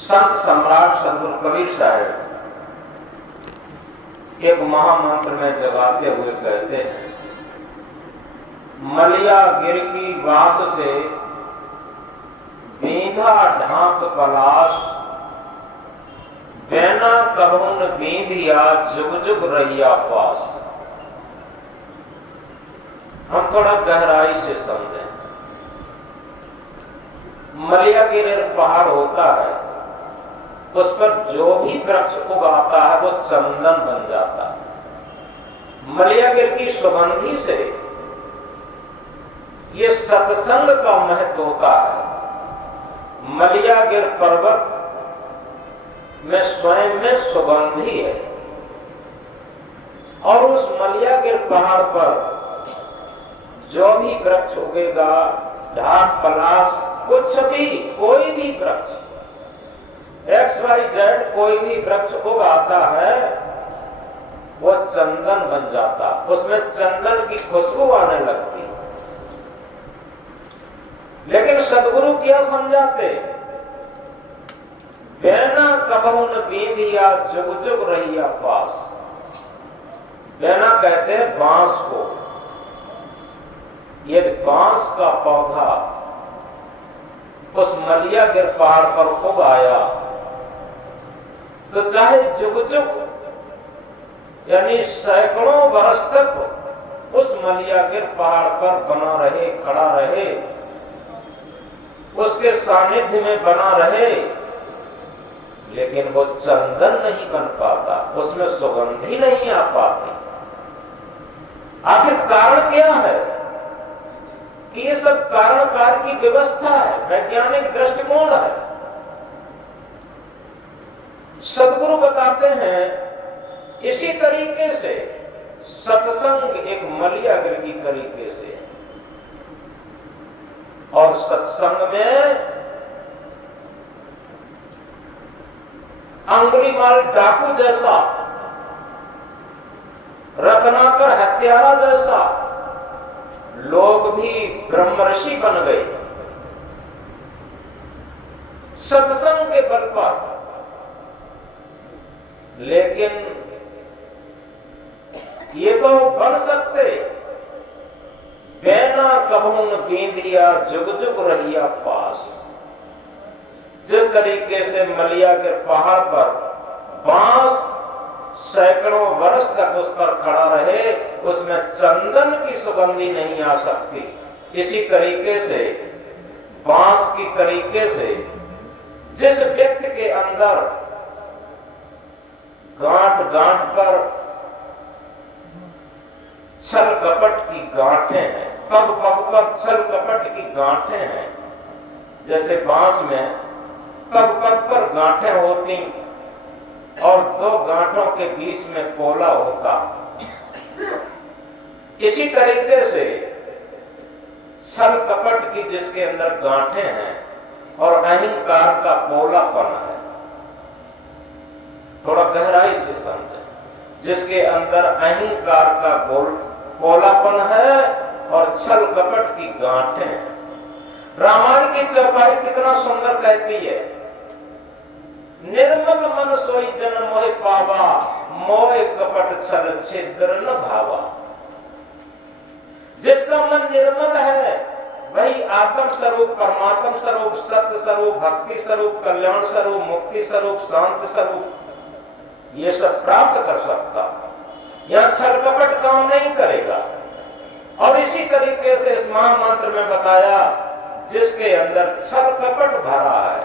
संत सम्राट सदगुरु कबीर साहब एक महामंत्र में जगाते हुए कहते हैं, मलिया गिर की बास से बींधा ढांक पलाश, बैना कबून बींधिया जुग जुग रैया पास। हम थोड़ा गहराई से समझें। मलिया गिर पहाड़ होता है, उस पर जो भी वृक्ष उगाता है वो चंदन बन जाता है। मलियागिर की सुगंधी से ये सत्संग का महत्व होता है। मलियागिर पर्वत में स्वयं में सुगंधी है और उस मलियागिर पहाड़ पर जो भी वृक्ष उगेगा, ढाक पलाश, कुछ भी, कोई भी वृक्ष, XYZ कोई भी वृक्ष उगाता है वो चंदन बन जाता, उसमें चंदन की खुशबू आने लगती। लेकिन सदगुरु क्या समझाते? बैना कबून बींधिया जुग जुग रैया पास। बैना कहते हैं बांस को। ये बांस का पौधा उस मलियागिर पहाड़ पर उगाया तो चाहे जुग जुग यानी सैकड़ों वर्ष तक उस मलियागिर पहाड़ पर बना रहे, खड़ा रहे, उसके सानिध्य में बना रहे, लेकिन वो चंदन नहीं बन पाता, उसमें सुगंधी नहीं आ पाती। आखिर कारण क्या है? कि ये सब कारण कार्य की व्यवस्था है, वैज्ञानिक दृष्टिकोण है। सदगुरु बताते हैं इसी तरीके से सत्संग एक मलियागिर की तरीके से, और सत्संग में अंगुलीमाल डाकू जैसा, रत्नाकर हत्यारा जैसा लोग भी ब्रह्मर्षि बन गए सत्संग के बल पर। लेकिन ये तो बन सकते, बैना कबून बींधिया जुग जुग रहिया पास। जिस तरीके से मलियागिर पहाड़ पर बांस सैकड़ों वर्ष तक उस पर खड़ा रहे, उसमें चंदन की सुगंधी नहीं आ सकती, इसी तरीके से बांस की तरीके से जिस व्यक्ति के अंदर गांठ गांठ पर छल कपट की गांठें हैं, पग पग पर छल कपट की गांठें हैं, जैसे बांस में पग पग पर गांठें होती और दो गांठों के बीच में पोला होता, इसी तरीके से छल कपट की जिसके अंदर गांठें हैं और अहंकार का पोलापन है। थोड़ा गहराई से समझें। जिसके अंदर अहंकार का पोलापन है और छल कपट की गांठें हैं। रामायण की चौपाई कितना सुंदर कहती है, निर्मल मन सोई जन मोह पावा, मोह कपट छल छिद्र न भावा। जिसका मन निर्मल है वही आत्म स्वरूप, परमात्म स्वरूप, सत्य स्वरूप, भक्ति स्वरूप, कल्याण स्वरूप, मुक्ति स्वरूप, शांत स्वरूप ये सब प्राप्त कर सकता। यह छल कपट काम नहीं करेगा। और इसी तरीके से इस महामंत्र में बताया, जिसके अंदर छल कपट भरा है,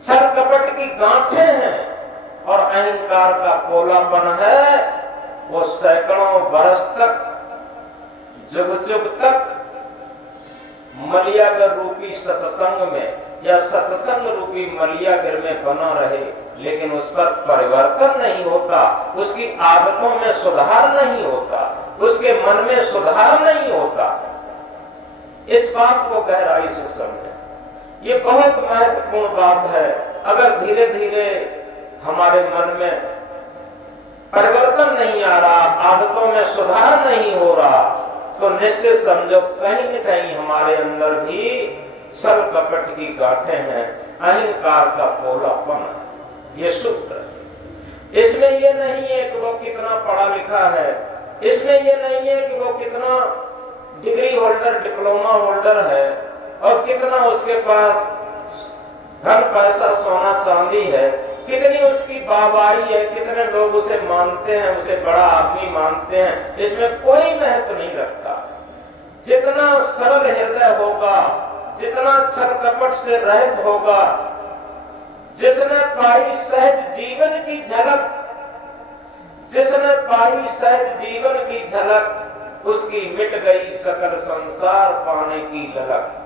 छल कपट की गांठें हैं और अहंकार का पोलापन है, वो सैकड़ों वर्ष तक, जुग जुग तक मलियागिर रूपी सत्संग में या सत्संग रूपी मलियागिर में बना रहे, लेकिन उस पर परिवर्तन नहीं होता, उसकी आदतों में सुधार नहीं होता, उसके मन में सुधार नहीं होता। इस बात को गहराई से समझें। ये बहुत महत्वपूर्ण बात है। अगर धीरे धीरे हमारे मन में परिवर्तन नहीं आ रहा, आदतों में सुधार नहीं हो रहा, तो निश्चित समझो कहीं न कहीं हमारे अंदर भी छल कपट की गांठें हैं, अहंकार का पोलापन है। ये सूत्र है। इसमें ये नहीं है कि वो कितना पढ़ा लिखा है, इसमें ये नहीं है कि वो कितना डिग्री होल्डर, डिप्लोमा होल्डर है और कितना उसके पास धन पैसा सोना चांदी है, कितनी उसकी बाबाई है, कितने लोग उसे मानते हैं, उसे बड़ा आदमी मानते हैं, इसमें कोई महत्व नहीं रखता। जितना सरल हृदय होगा, जितना छल कपट से रहित होगा, जिसने पाई सहज जीवन की झलक, जिसने पाई सहज जीवन की झलक, उसकी मिट गई सकल संसार पाने की ललक।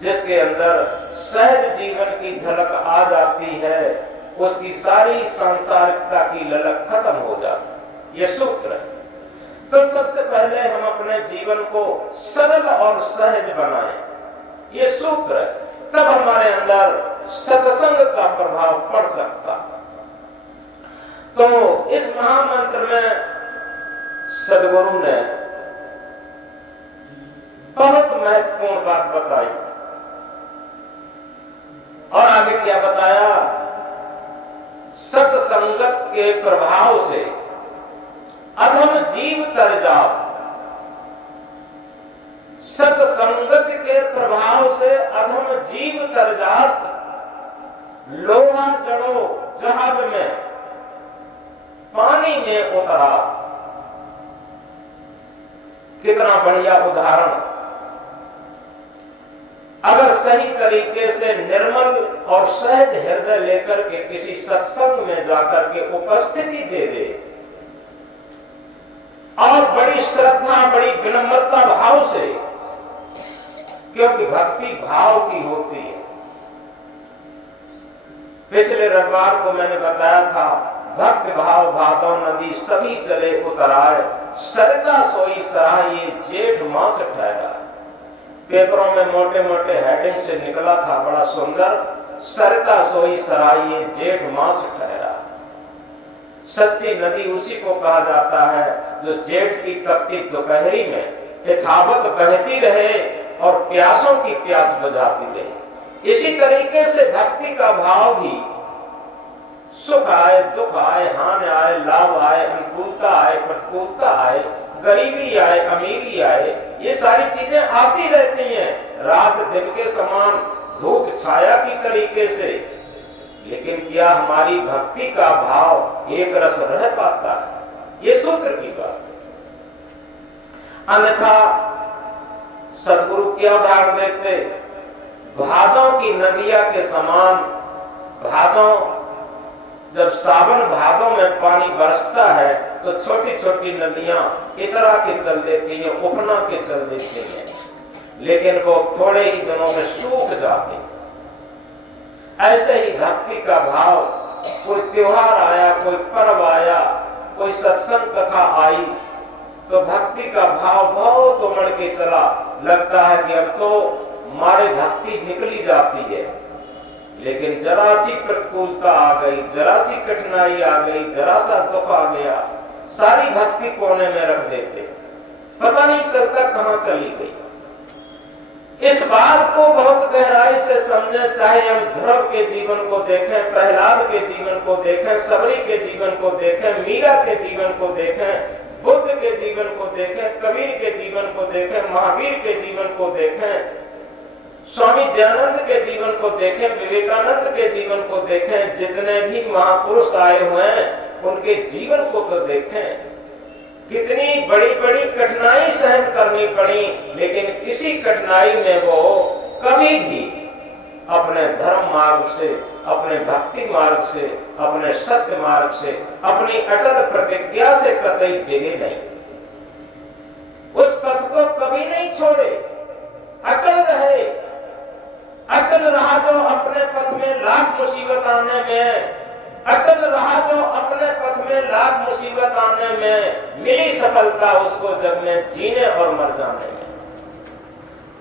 जिसके अंदर सहज जीवन की झलक आ जाती है, उसकी सारी सांसारिकता की ललक खत्म हो जाती। ये सूत्र है। तो सबसे पहले हम अपने जीवन को सरल और सहज बनाएं, ये सूत्र है। तब हमारे अंदर सत्संग का प्रभाव पड़ सकता। तो इस महामंत्र में सदगुरु ने बहुत महत्वपूर्ण बात बताई और आगे क्या बताया? सत्संगत के प्रभाव से अधम जीव तर जाओ। सत्संगत के प्रभाव से अधम जीव तर जात, लोहा जड़ो जहाज में पानी में उतरा। कितना बढ़िया उदाहरण। अगर सही तरीके से निर्मल और सहज हृदय लेकर के किसी सत्संग में जाकर के उपस्थिति दे दे और बड़ी श्रद्धा, बड़ी विनम्रता भाव से, क्योंकि भक्ति भाव की होती है। पिछले रविवार को मैंने बताया था, भक्त भाव भादो नदी सभी चले उतराए, सरिता सोई सराय जेठ मास ठहरा। पेपरों में मोटे मोटे हेडिंग से निकला था, बड़ा सुंदर, सरिता सोई सराय जेठ मास ठहरा। सच्ची नदी उसी को कहा जाता है जो जेठ की तपती दोपहरी में यथावत बहती रहे और प्यासों की प्यास बुझाती रहे। इसी तरीके से भक्ति का भाव भी, सुख आए, दुख आए, हानि आए, लाभ आए, अनुकूलता आए, प्रतिकूलता आए, गरीबी आए, अमीरी आए, ये सारी चीजें आती रहती हैं रात दिन के समान, धूप छाया की तरीके से। लेकिन क्या हमारी भक्ति का भाव एक रस रह पाता है? ये सूत्र की बात है। अन्यथा सदगुरु क्या उदाहरण देते? भादों की नदियां के समान। भादों, जब सावन भादों में पानी बरसता है तो छोटी छोटी नदियां इतरा के चल देती हैं, उफना के चल देती हैं, लेकिन वो थोड़े ही दिनों में सूख जाती। ऐसे ही भक्ति का भाव, कोई त्योहार आया, कोई पर्व आया, कोई सत्संग कथा आई, तो भक्ति का भाव बहुत उमड़ के चला। लगता है कि अब तो हमारी भक्ति निकली जाती है, लेकिन जरा सी प्रतिकूलता आ गई, जरा सी कठिनाई आ गई, जरा सा दुख आ गया, सारी भक्ति कोने में रख देते, पता नहीं चलता कहां चली गई। इस बात को बहुत गहराई से समझें, चाहे हम ध्रुव के जीवन को देखें, प्रहलाद के जीवन को देखें, सबरी के जीवन को देखें, मीरा के जीवन को देखें, बुद्ध के जीवन को देखें, कबीर के जीवन को देखें, महावीर के जीवन को देखें, स्वामी दयानंद के जीवन को देखें, विवेकानंद के जीवन को देखें, जितने भी महापुरुष आए हुए हैं उनके जीवन को तो देखें। कितनी बड़ी बड़ी कठिनाई सहन करनी पड़ी, लेकिन किसी कठिनाई में वो कभी भी अपने धर्म मार्ग से, अपने भक्ति मार्ग से, अपने सत्य मार्ग से, अपनी अटल प्रतिज्ञा से कतई डिगे नहीं। उस पथ को कभी नहीं छोड़े, अटल रहे। अटल रहा जो अपने पथ में लाख मुसीबत आने में, अटल रहा जो अपने पथ में लाख मुसीबत आने में, मिली सफलता उसको जग में जीने और मर जाने में।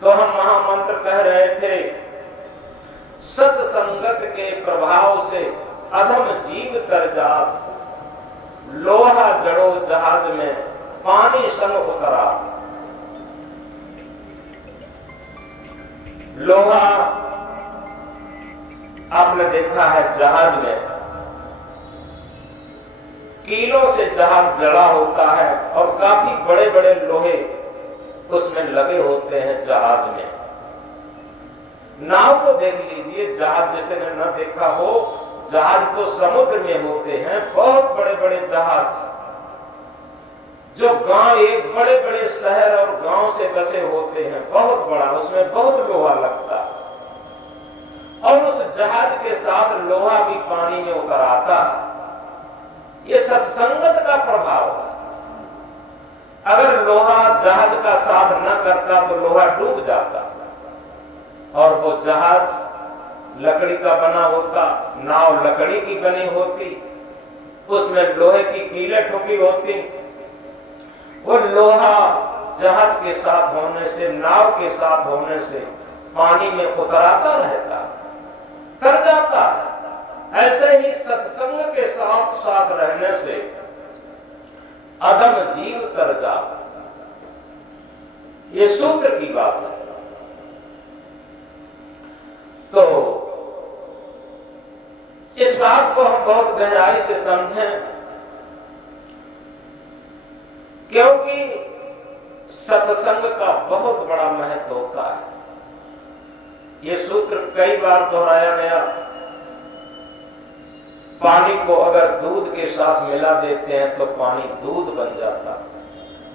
तो हम महामंत्र कह रहे थे, सत्संगत के प्रभाव से अधम जीव तर जात, लोहा जड़ो जहाज में पानी संग उतरा। लोहा आपने देखा है जहाज में कीलों से जहाज जड़ा होता है और काफी बड़े बड़े लोहे उसमें लगे होते हैं जहाज में। नाव को देख लीजिए, जहाज जिसे ने न देखा हो, जहाज तो समुद्र में होते हैं, बहुत बड़े बड़े जहाज जो गांव, एक बड़े बड़े शहर और गांव से बसे होते हैं, बहुत बड़ा, उसमें बहुत लोहा लगता और उस जहाज के साथ लोहा भी पानी में उतर आता। ये सत्संगत का प्रभाव है। अगर लोहा जहाज का साथ न करता तो लोहा डूब जाता और वो जहाज लकड़ी का बना होता, नाव लकड़ी की बनी होती, उसमें लोहे की कीलें ठोकी होती। वो लोहा जहाज के साथ होने से, नाव के साथ होने से पानी में उतराता रहता, तर जाता। ऐसे ही सत्संग के साथ साथ रहने से अदम जीव तर जाता। ये सूत्र की बात है। तो इस बात को हम बहुत गहराई से समझें, क्योंकि सत्संग का बहुत बड़ा महत्व होता है। ये सूत्र कई बार दोहराया गया। पानी को अगर दूध के साथ मिला देते हैं तो पानी दूध बन जाता,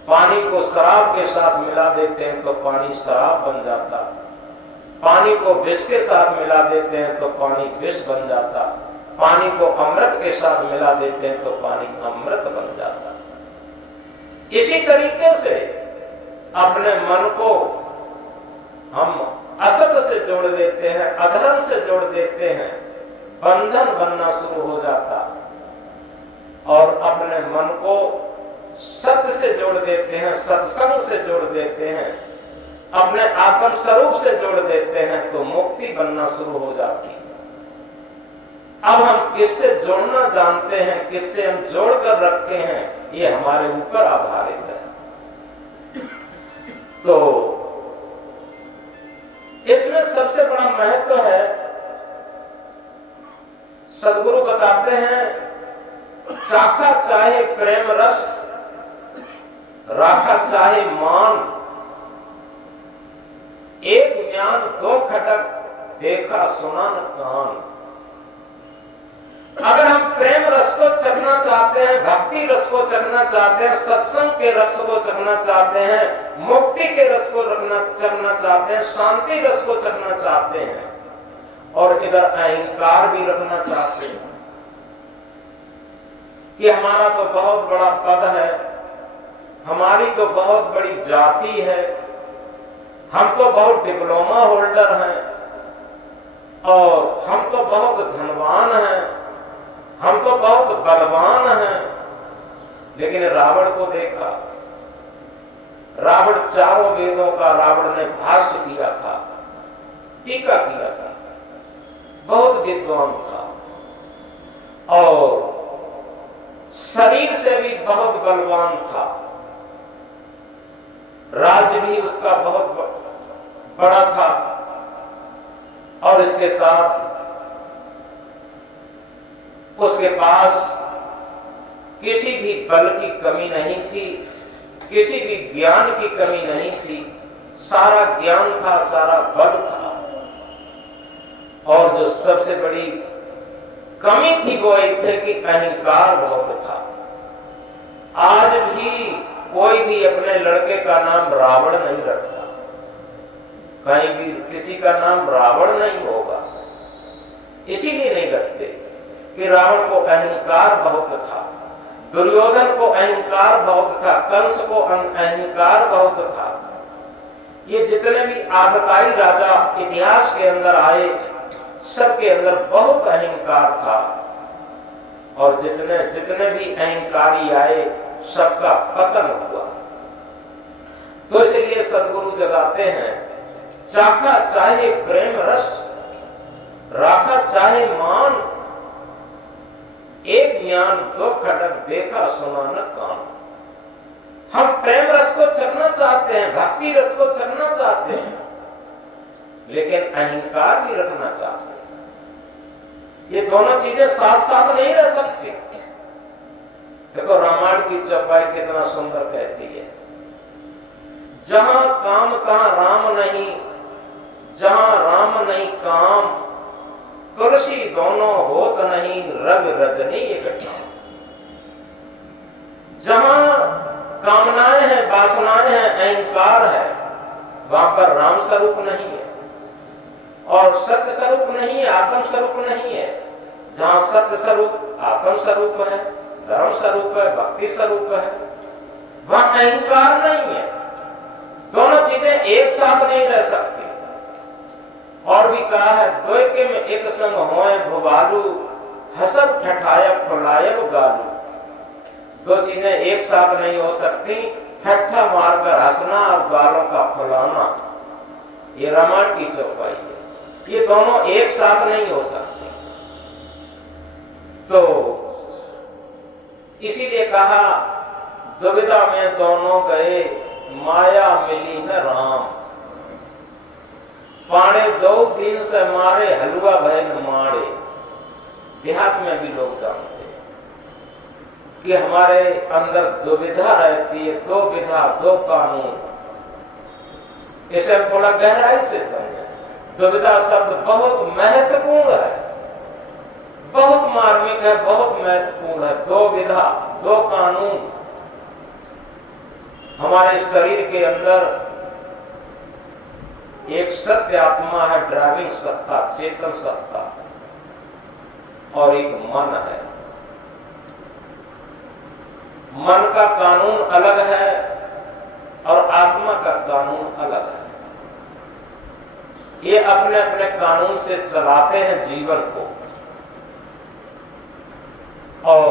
पानी को शराब के साथ मिला देते हैं तो पानी शराब बन जाता, पानी को विष के साथ मिला देते हैं तो पानी विष बन जाता, पानी को अमृत के साथ मिला देते हैं तो पानी अमृत बन जाता। इसी तरीके से अपने मन को हम असत से जोड़ देते हैं, अधर्म से जोड़ देते हैं, बंधन बनना शुरू हो जाता, और अपने मन को सत्य से जोड़ देते हैं, सत्संग से जोड़ देते हैं, अपने आत्म स्वरूप से जोड़ देते हैं तो मुक्ति बनना शुरू हो जाती। अब हम किससे जोड़ना जानते हैं, किससे हम जोड़कर रखे हैं, ये हमारे ऊपर आधारित है। तो इसमें सबसे बड़ा महत्व है, सदगुरु बताते हैं, चाखा चाहे प्रेम रस, राखा चाहे मान, एक ज्ञान दो खटक, देखा सुना न कान। अगर हम प्रेम रस को चखना चाहते हैं, भक्ति रस को चखना चाहते हैं, सत्संग के रस को चखना चाहते हैं, मुक्ति के रस को चखना चाहते हैं, शांति रस को चखना चाहते हैं, और इधर अहंकार भी रखना चाहते हैं कि हमारा तो बहुत बड़ा पद है, हमारी तो बहुत बड़ी जाति है, हम तो बहुत डिप्लोमा होल्डर हैं, और हम तो बहुत धनवान हैं, हम तो बहुत बलवान हैं। लेकिन रावण को देखा, रावण चारों वेदों का रावण ने भाष्य किया था, टीका किया था, बहुत विद्वान था और शरीर से भी बहुत बलवान था, राज्य भी उसका बहुत बड़ा था, और इसके साथ उसके पास किसी भी बल की कमी नहीं थी, किसी भी ज्ञान की कमी नहीं थी, सारा ज्ञान था, सारा बल था, और जो सबसे बड़ी कमी थी वो ये थे कि अहंकार बहुत था। आज भी कोई भी अपने लड़के का नाम रावण नहीं रखता, कहीं भी किसी का नाम रावण नहीं होगा, इसीलिए नहीं रखते कि रावण को अहंकार बहुत था, दुर्योधन को अहंकार बहुत था, कंस को अहंकार बहुत था। ये जितने भी आतताई राजा इतिहास के अंदर आए, सबके अंदर बहुत अहंकार था, और जितने भी अहंकारी आए सबका पतन हुआ। तो इसलिए सदगुरु जगाते हैं, चाखा चाहे प्रेम रस, राखा चाहे मान, एक ज्ञान दो खटक, देखा सुना न कान। हम प्रेम रस को चखना चाहते हैं, भक्ति रस को चखना चाहते हैं, लेकिन अहंकार भी रखना चाहते हैं। ये दोनों चीजें साथ साथ नहीं रह सकती। देखो रामायण की चौपाई कितना सुंदर कहती है, जहां काम तहां राम नहीं, जहां राम नहीं काम, तुलसी दोनों होत नहीं, रवि रजनी इकट्ठा। जहां कामनाएं हैं, वासनाएं हैं, अहंकार है, वहां पर राम स्वरूप नहीं है और सत्य स्वरूप नहीं है, आत्म स्वरूप नहीं है। जहां सत्य स्वरूप, आत्म स्वरूप है, धर्म स्वरूप है, भक्ति स्वरूप है, वहां अहंकार नहीं है। दोनों चीजें एक साथ नहीं रह सकती। और भी कहा है, द्वैके में एक संग होए भुबालू, हसब ठठायब फुलायब गालू। दो चीजें एक साथ नहीं हो सकती, ठट्ठा मारकर हंसना और गालों का फुलाना। ये रामायण की चौपाई है। ये दोनों एक साथ नहीं हो सकते। तो इसीलिए कहा, दुविधा में दोनों गए, माया मिली न राम। पाने दो दिन से मारे, हलवा भय न मारे। देहात में भी लोग जानते हैं कि हमारे अंदर दुविधा रहती है, दो विधा दो कानून। इसे हम थोड़ा गहराई से समझें। दुविधा शब्द बहुत महत्वपूर्ण है, बहुत मार्मिक है, बहुत महत्वपूर्ण है। दो विधा दो कानून। हमारे शरीर के अंदर एक सत्य आत्मा है, ड्राइविंग सत्ता, चेतन सत्ता, और एक मन है। मन का कानून अलग है और आत्मा का कानून अलग है। ये अपने अपने कानून से चलाते हैं जीवन को। और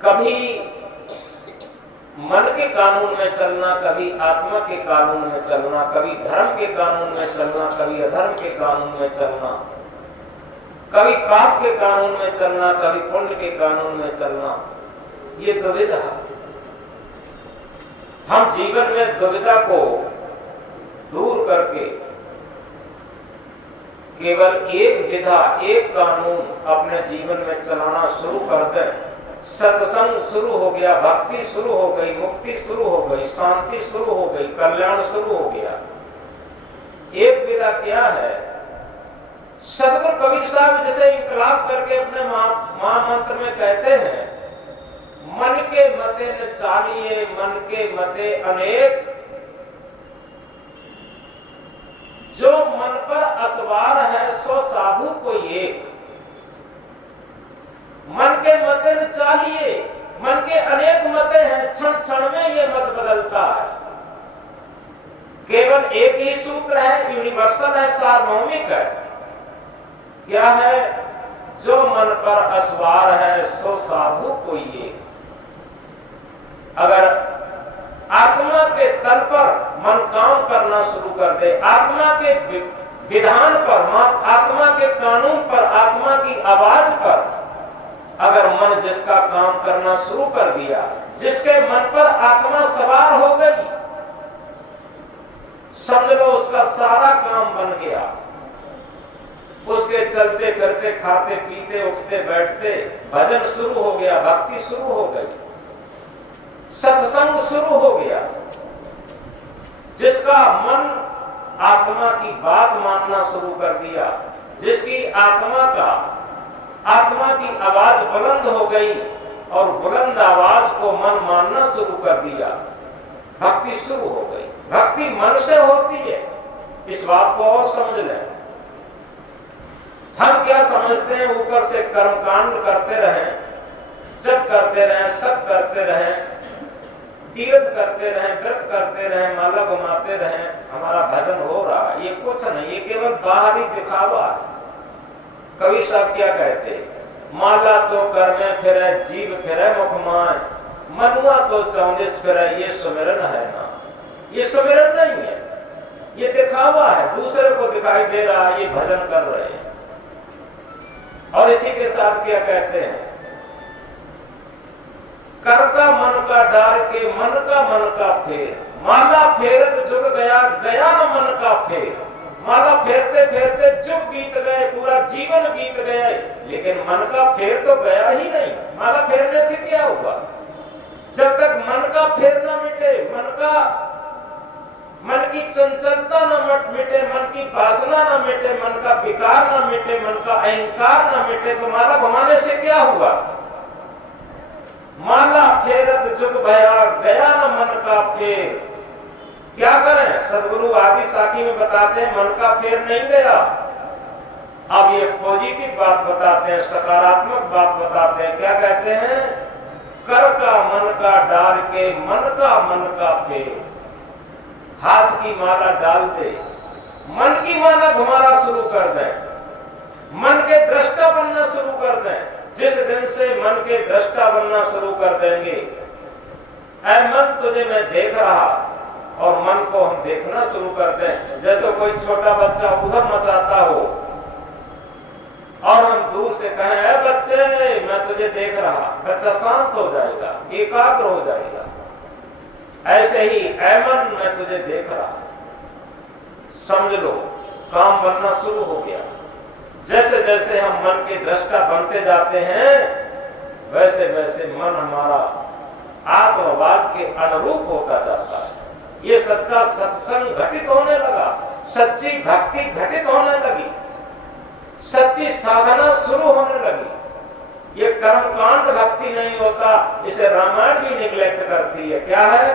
कभी मन के कानून में चलना, कभी आत्मा के कानून में चलना, कभी धर्म के कानून में चलना, कभी अधर्म के कानून में चलना, कभी पाप के कानून में चलना, कभी पुण्य के कानून में चलना। ये दुविधा। हम जीवन में दुविधा को दूर करके केवल एक विधा, एक कानून अपने जीवन में चलाना शुरू कर दें। सत्संग शुरू हो गया, भक्ति शुरू हो गई, मुक्ति शुरू हो गई, शांति शुरू हो गई, कल्याण शुरू हो गया। एक विधा क्या है? सदगुरु कबीर साहब जैसे इंकलाब करके अपने महामंत्र में कहते हैं, मन के मते न चालिए, मन के मते अनेक, जो मन पर असवार है सो साधु कोई एक। मन के मते न चालिए, मन के अनेक मते हैं, क्षण क्षण में ये मत बदलता है। केवल एक ही सूत्र है, यूनिवर्सल है, सार्वभौमिक है। क्या है? जो मन पर असवार है सो साधु कोई एक। अगर आत्मा के तल पर मन काम करना शुरू कर दे, आत्मा के विधान पर, आत्मा के कानून पर, आत्मा की आवाज पर अगर मन जिसका काम करना शुरू कर दिया, जिसके मन पर आत्मा सवार हो गई, समझ लो उसका सारा काम बन गया। उसके चलते फिरते, खाते पीते, उठते बैठते भजन शुरू हो गया, भक्ति शुरू हो गई, सत्संग शुरू हो गया। जिसका मन आत्मा की बात मानना शुरू कर दिया, जिसकी आत्मा की आवाज बुलंद हो गई और बुलंद आवाज को मन मानना शुरू कर दिया, भक्ति शुरू हो गई। भक्ति मन से होती है, इस बात को और समझ लें। हम क्या समझते हैं, ऊपर से कर्मकांड करते रहें, जप करते रहें, तप करते रहें, तीर्थ करते रहें, व्रत करते रहें, माला घुमाते रहें, हमारा भजन हो रहा है। ये कुछ नहीं, ये केवल बाहरी दिखावा है। कवि साहब क्या कहते? माला तो करने फिरे, जीव फिरे मुखमान, मनुआ तो 34 फिरे, ये सुमिरन है ना। ये सुमिरन नहीं है, ये दिखावा है, दूसरे को दिखाई दे रहा है, ये भजन कर रहे हैं। और इसी के साथ क्या कहते हैं? कर का मन का डार के, मन का फेर, माला फेरत जुग गया, गया न मन का फेर। माला फेरते फेरते जुग बीत गए, पूरा जीवन बीत गए, लेकिन मन का फेर तो गया ही नहीं। माला फेरने से क्या हुआ? जब तक मन का फेर ना मिटे, मन की चंचलता न मिटे, मन की वासना न मिटे, मन का विकार न मिटे, मन का अहंकार न मिटे, तो माला घुमाने से क्या हुआ? माला फेरत जुग भया, गया न मन का फेर। क्या करें? सदगुरु आदि साखी में बताते हैं मन का फेर नहीं गया। अब ये पॉजिटिव बात बताते हैं, सकारात्मक बात बताते हैं। क्या कहते हैं? कर का मन का डाल के मन का फेर। हाथ की माला डाल दे, मन की माला घुमाना शुरू कर दें, मन के दृष्टा बनना शुरू कर दें। जिस दिन से मन के दृष्टा बनना शुरू कर देंगे, ऐ मन तुझे मैं देख रहा, और मन को हम देखना शुरू कर दें। जैसे कोई छोटा बच्चा उधर मचाता हो और हम दूर से कहें, ऐ बच्चे मैं तुझे देख रहा, बच्चा शांत हो जाएगा, एकाग्र हो जाएगा। ऐसे ही ऐ मन मैं तुझे देख रहा, समझ लो काम बनना शुरू हो गया। जैसे जैसे हम मन के दृष्टा बनते जाते हैं, वैसे वैसे मन हमारा आत्मवास के अनुरूप होता जाता है। ये सच्चा सत्संग घटित होने लगा, सच्ची भक्ति घटित होने लगी, सच्ची साधना शुरू होने लगी। ये कर्मकांड भक्ति नहीं होता, इसे रामायण भी निग्लेक्ट करती है। क्या है?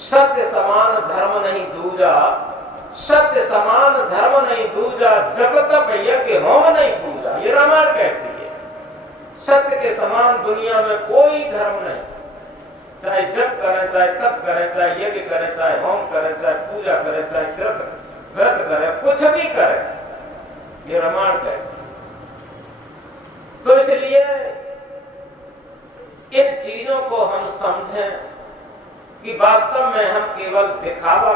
सत्य समान धर्म नहीं दूजा, सत्य समान धर्म नहीं दूजा, जब तक यज्ञ होम नहीं पूजा। ये रामायण कहती है। सत्य के समान दुनिया में कोई धर्म नहीं, चाहे जप करें, चाहे तप करें, चाहे यज्ञ करें, चाहे होम करें, चाहे पूजा करें, चाहे व्रत करें, कुछ भी करें, ये रामायण कहती है। तो इसलिए इन चीजों को हम समझें कि वास्तव में हम केवल दिखावा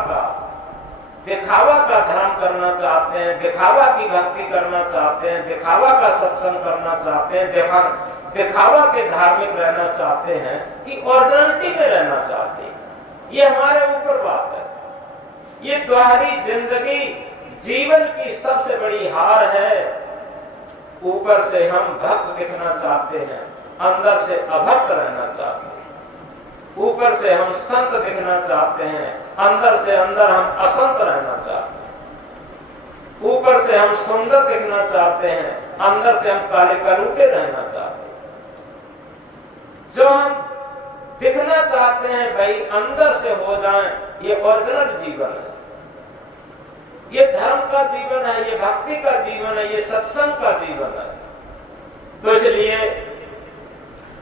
का धर्म करना चाहते हैं, दिखावा की भक्ति करना चाहते हैं, दिखावा का सत्संग करना चाहते हैं, दिखावा के धार्मिक रहना चाहते हैं कि ओरिजिनलिटी में रहना चाहते हैं। ये हमारे ऊपर बात है। ये द्वारी जिंदगी जीवन की सबसे बड़ी हार है। ऊपर से हम भक्त दिखना चाहते हैं, अंदर से अभक्त रहना चाहते हैं। ऊपर से हम संत दिखना चाहते हैं, अंदर से अंदर हम असंत रहना चाहते हैं। ऊपर से हम सुंदर दिखना चाहते हैं, अंदर से हम काले कलूटे रहना चाहते हैं। जो हम दिखना चाहते हैं भाई अंदर से हो जाएं, ये ओरिजिनल जीवन है, ये धर्म का जीवन है, ये भक्ति का जीवन है, ये सत्संग का जीवन है। तो इसलिए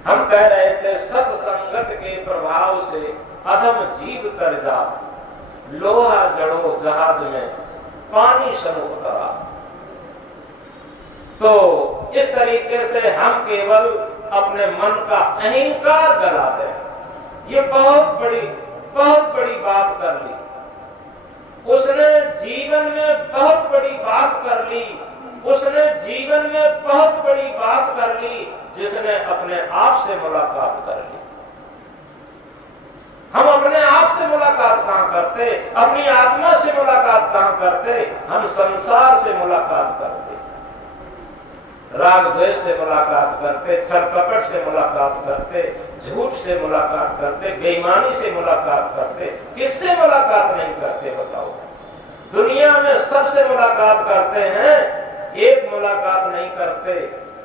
हम कह रहे थे सत्संगत के प्रभाव से अधम जीव तर जा, लोहा जड़ो जहाज में पानी सन उतरा। तो इस तरीके से हम केवल अपने मन का अहंकार गला दें। ये बहुत बड़ी बात कर ली उसने, जीवन में बहुत बड़ी बात कर ली उसने, जीवन में बहुत बड़ी बात कर ली जिसने अपने आप से मुलाकात कर ली। हम अपने आप से मुलाकात कहां करते, अपनी आत्मा से मुलाकात कहां करते, हम संसार से मुलाकात करते, राग द्वेष से मुलाकात करते, छल कपट से मुलाकात करते, झूठ से मुलाकात करते, बेईमानी से मुलाकात करते। किससे मुलाकात नहीं करते बताओ? दुनिया में सबसे मुलाकात करते हैं, एक मुलाकात नहीं करते,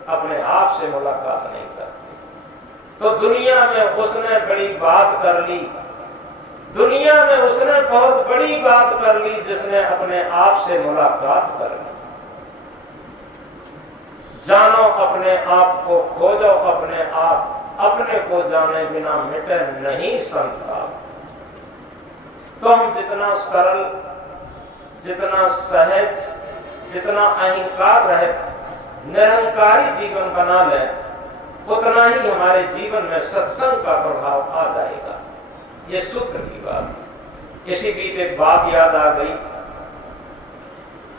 अपने आप से मुलाकात नहीं करते। तो दुनिया में उसने बड़ी बात कर ली, दुनिया में उसने बहुत बड़ी बात कर ली जिसने अपने आप से मुलाकात कर ली। जानो अपने आप को, खोजो अपने आप, अपने को जाने बिना मिटे नहीं संताप। तो हम जितना सरल, जितना सहज, जितना अहंकार रहे, निरहंकारी जीवन बना लें, उतना ही हमारे जीवन में सत्संग का प्रभाव आ जाएगा। ये सूत्र की बात। इसी बीच एक बात याद आ गई।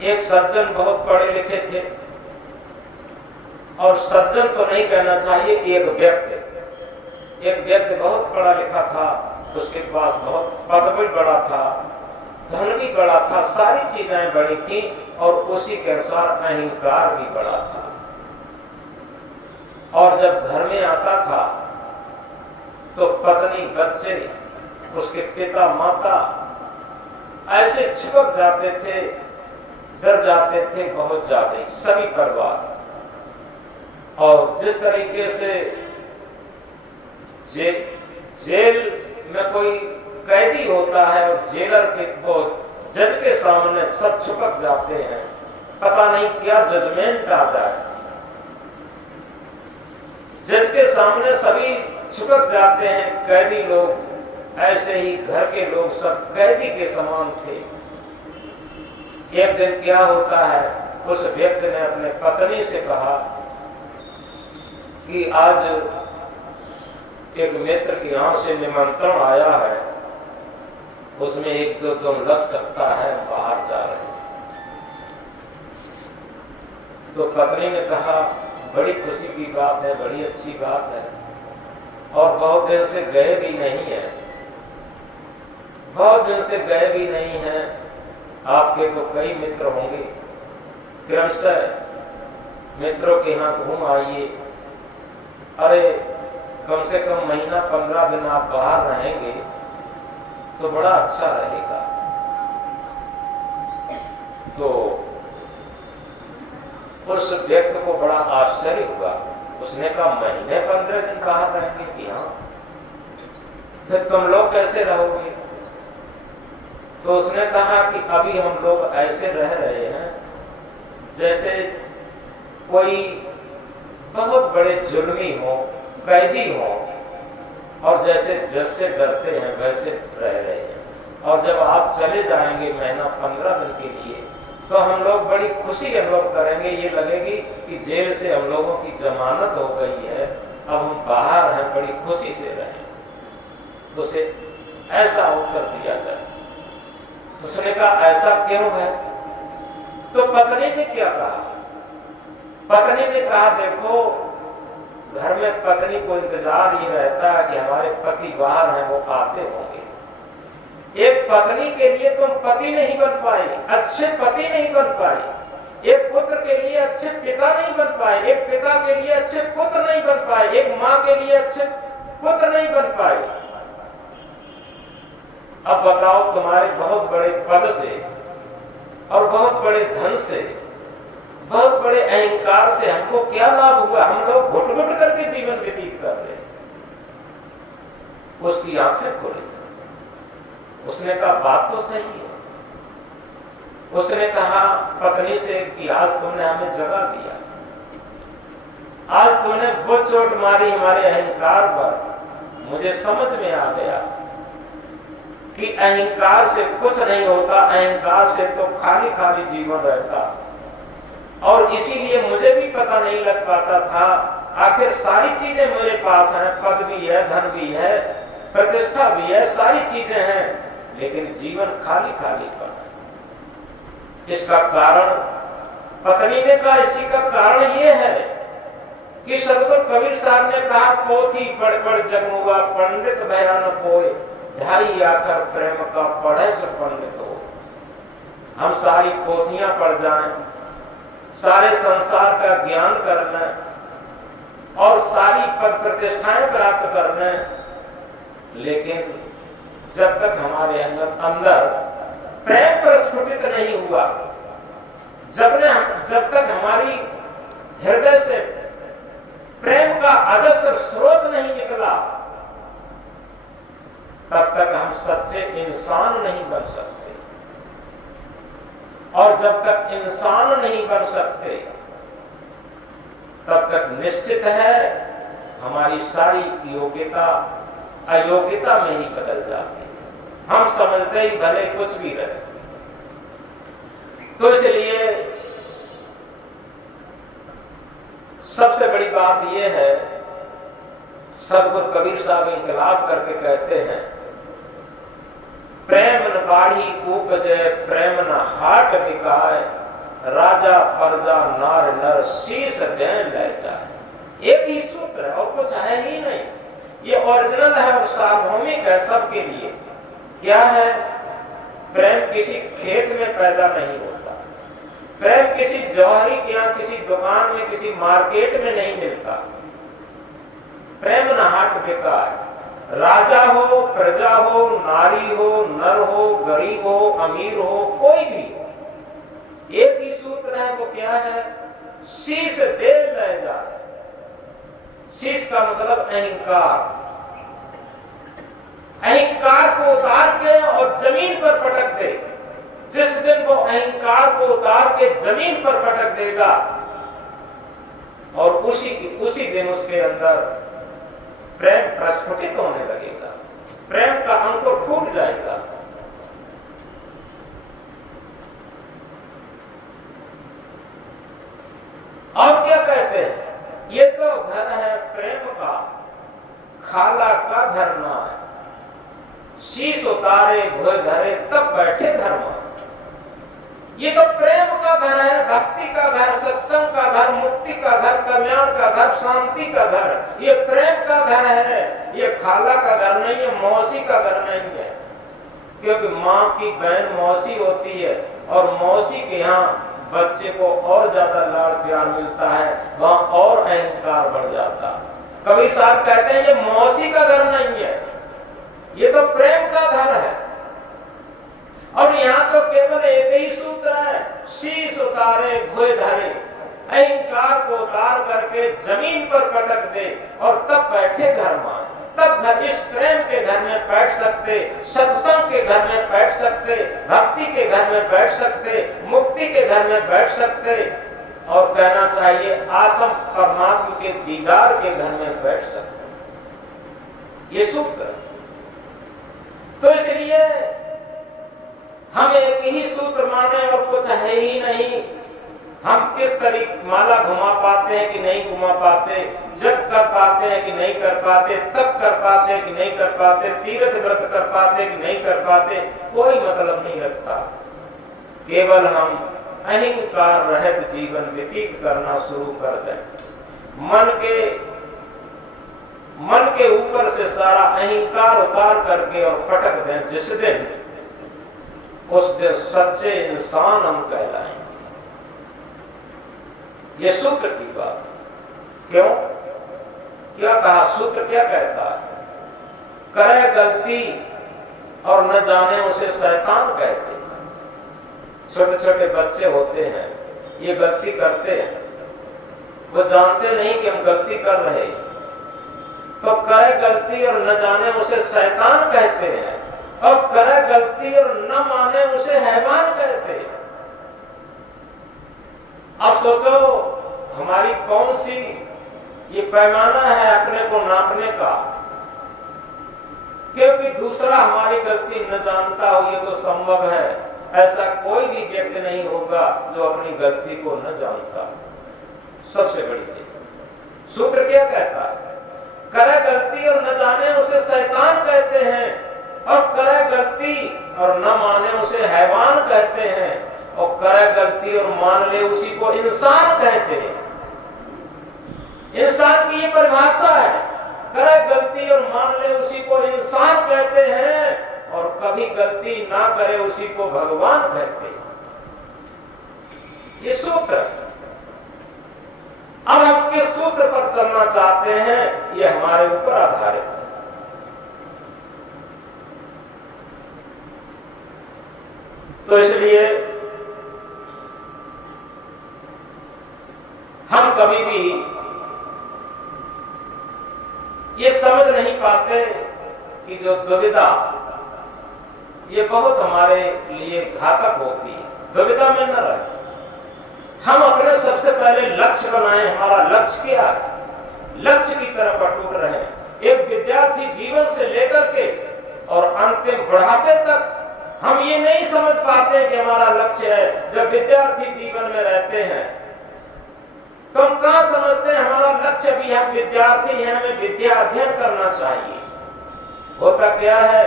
एक सज्जन बहुत पढ़े लिखे थे, और सज्जन तो नहीं कहना चाहिए, एक व्यक्ति बहुत पढ़ा लिखा था, उसके पास बहुत पद भी बड़ा था, धन भी बड़ा था, सारी चीजें बड़ी थी, और उसी के अनुसार अहंकार भी बड़ा था। और जब घर में आता था तो पत्नी, बच्चे, उसके पिता माता ऐसे चिपक जाते थे, डर जाते थे बहुत ज्यादा, सभी परिवार। और जिस तरीके से जेल में कोई कैदी होता है और जेलर के वो जज के सामने सब चिपक जाते हैं, पता नहीं क्या जजमेंट आ जाए, जज के सामने सभी चिपक जाते हैं कैदी लोग, ऐसे ही घर के लोग सब कैदी के समान थे। एक दिन क्या होता है, उस व्यक्ति ने अपने पत्नी से कहा कि आज एक मित्र की यहाँ से निमंत्रण आया है, उसमें 1-2 दिन लग सकता है, बाहर जा रहे हैं। तो पत्नी ने कहा बड़ी खुशी की बात है, बड़ी अच्छी बात है, और बहुत दिन से गए भी नहीं है, बहुत दिन से गए भी नहीं हैं, आपके तो कई मित्र होंगे, क्रमशः मित्रों के यहाँ घूम आइए। अरे कम से कम महीना 15 दिन आप बाहर रहेंगे तो बड़ा अच्छा रहेगा। तो उस व्यक्ति को बड़ा आश्चर्य हुआ, उसने कहा महीने 15 दिन बाहर रहेंगे कि हाँ, फिर तुम लोग कैसे रहोगे? तो उसने कहा कि अभी हम लोग ऐसे रह रहे हैं जैसे कोई बहुत बड़े जुल्मी हो, कैदी हो, और जैसे जज से डरते हैं वैसे रह रहे हैं। और जब आप चले जाएंगे महीना 15 दिन के लिए, तो हम लोग बड़ी खुशी अनुभव करेंगे, ये लगेगी कि जेल से हम लोगों की जमानत हो गई है, अब हम बाहर हैं, बड़ी खुशी से रहें। उसे ऐसा उत्तर दिया जाए। तो उसने कहा ऐसा क्यों है? तो पत्नी ने क्या कहा? पत्नी ने कहा देखो, घर में पत्नी को इंतजार ये रहता है कि हमारे पति बाहर हैं, वो आते होंगे। एक पत्नी के लिए तुम पति नहीं बन पाए, अच्छे पति नहीं बन पाए, एक पुत्र के लिए अच्छे पिता नहीं बन पाए, एक पिता के लिए अच्छे पुत्र नहीं बन पाए, एक माँ के लिए अच्छे पुत्र नहीं बन पाए। अब बताओ, तुम्हारे बहुत बड़े पद से और बहुत बड़े धन से, बहुत बड़े अहंकार से हमको क्या लाभ हुआ? हम लोग घुट घुट करके जीवन व्यतीत कर रहे हैं। उसकी आंखें खुली, उसने कहा बात तो सही है। उसने कहा पत्नी से कि आज तुमने हमें जगा दिया, आज तुमने वो चोट मारी हमारे अहंकार पर। मुझे समझ में आ गया कि अहंकार से कुछ नहीं होता, अहंकार से तो खाली खाली जीवन रहता। और इसीलिए मुझे भी पता नहीं लग पाता था, आखिर सारी चीजें मेरे पास हैं, पद भी है, धन भी है, प्रतिष्ठा भी है, सारी चीजें हैं, लेकिन जीवन खाली खाली पर। इसका कारण पत्नी ने कहा, इसी का कारण ये है कि सदगुरु कबीर साहब ने कहा, पोथी पढ़ पढ़ जगमुआ पंडित भयान कोय, ढाई आखर प्रेम का पढ़े से पंडित हो। हम सारी पोथियां पढ़ जाएं, सारे संसार का ज्ञान कर लें और सारी पद प्रतिष्ठाएं प्राप्त कर लें, लेकिन जब तक हमारे अंदर प्रेम प्रस्फुटित नहीं हुआ, जब तक हमारी हृदय से प्रेम का अजस्र स्रोत नहीं निकला, तब तक हम सच्चे इंसान नहीं बन सकते। और जब तक इंसान नहीं बन सकते, तब तक निश्चित है हमारी सारी योग्यता अयोग्यता में ही बदल जाती है। हम समझते ही भले कुछ भी रहे। तो इसलिए सबसे बड़ी बात यह है, सदगुरु कबीर साहब इंकलाब करके कहते हैं, प्रेम न बाढ़ी उपजे प्रेम न हाट बिकाय, राजा प्रजा नार नर शीश दें ले जाए। एक ही सूत्र है और कुछ है ही नहीं, ये ओरिजिनल है और सार्वभौमिक है सबके लिए। क्या है प्रेम किसी खेत में पैदा नहीं होता, प्रेम किसी जौहरी के यहाँ किसी दुकान में किसी मार्केट में नहीं मिलता। प्रेम नहाट बिका है। राजा हो, प्रजा हो, नारी हो, नर हो, गरीब हो, अमीर हो, कोई भी हो, एक ही सूत्र है, वो क्या है? शीश दे ले जा। शीश का मतलब अहंकार। अहंकार को उतार के और जमीन पर पटक दे। जिस दिन वो अहंकार को उतार के जमीन पर पटक देगा और उसी दिन उसके अंदर प्रेम प्रस्फुटित होने लगेगा, प्रेम का अंकुर फूट जाएगा। और क्या कहते हैं? ये तो घर है प्रेम का, खाला का घर ना है। शीश उतारे भोय धरे तब बैठे घर में। ये तो प्रेम का घर है, भक्ति का घर, सत्संग का घर, मुक्ति का घर, कल्याण का घर, शांति का घर। ये प्रेम का घर है, ये खाला का घर नहीं है, मौसी का घर नहीं है। क्योंकि माँ की बहन मौसी होती है और मौसी के यहाँ बच्चे को और ज्यादा लाड़ प्यार मिलता है, वहां और अहंकार बढ़ जाता। कबीर साहब कहते हैं ये मौसी का घर नहीं है, ये तो प्रेम का घर है। और यहाँ तो केवल एक ही सूत्र है, शीश उतारे भोय धरे। अहंकार को उतार करके जमीन पर पटक दे और तब बैठे घर में। तब घर, इस प्रेम के घर में बैठ सकते, सत्संग के घर में बैठ सकते, भक्ति के घर में बैठ सकते, मुक्ति के घर में बैठ सकते, और कहना चाहिए आत्म परमात्मा के दीदार के घर में बैठ सकते। ये सूत्र। तो इसलिए हम एक ही सूत्र माने और कुछ है ही नहीं। हम किस तरीके माला घुमा पाते हैं कि नहीं घुमा पाते, जब कर पाते हैं कि नहीं कर पाते, तब कर पाते हैं कि नहीं कर पाते, तीर्थ व्रत कर पाते कि नहीं कर पाते, कोई मतलब नहीं रखता। केवल हम अहंकार रहित जीवन व्यतीत करना शुरू कर दें। मन के ऊपर से सारा अहंकार उतार करके और पटक दें। जिस दिन, उस दिन सच्चे इंसान हम कहलाएं। ये सूत्र की बात। क्यों? क्या कहा? सूत्र क्या कहता है? करे गलती और न जाने उसे शैतान कहते हैं। छोटे छोटे बच्चे होते हैं, ये गलती करते हैं, वो जानते नहीं कि हम गलती कर रहे, तो करे गलती और न जाने उसे शैतान कहते हैं, और करे गलती और न माने उसे हैवान कहते हैं। अब सोचो हमारी कौन सी ये पैमाना है अपने को नापने का? क्योंकि दूसरा हमारी गलती न जानता हो, ये तो संभव है। ऐसा कोई भी व्यक्ति नहीं होगा जो अपनी गलती को न जानता। सबसे बड़ी चीज सूत्र क्या कहता है? करे गलती और न जाने उसे शैतान कहते हैं, और करे गलती और न माने उसे हैवान कहते हैं, और करे गलती और मान ले उसी को इंसान कहते हैं। इंसान की ये परिभाषा है, करे गलती और मान ले उसी को इंसान कहते हैं, और कभी गलती ना करे उसी को भगवान कहते हैं। ये सूत्र। अब हम किस सूत्र पर चलना चाहते हैं, ये हमारे ऊपर आधारित है। तो इसलिए हम कभी भी ये समझ नहीं पाते कि जो दुविधा, ये बहुत हमारे लिए घातक होती है। दुविधा में न रहे। हम अपने सबसे पहले लक्ष्य बनाएं। हमारा लक्ष्य क्या है? लक्ष्य की तरफ अटूट रहें। एक विद्यार्थी जीवन से लेकर के और अंतिम बुढ़ापे तक हम ये नहीं समझ पाते कि हमारा लक्ष्य है। जब विद्यार्थी जीवन में रहते हैं तो हम कहां समझते हैं हमारा लक्ष्य भी? हम विद्यार्थी हैं, हमें विद्या अध्ययन करना चाहिए। होता क्या है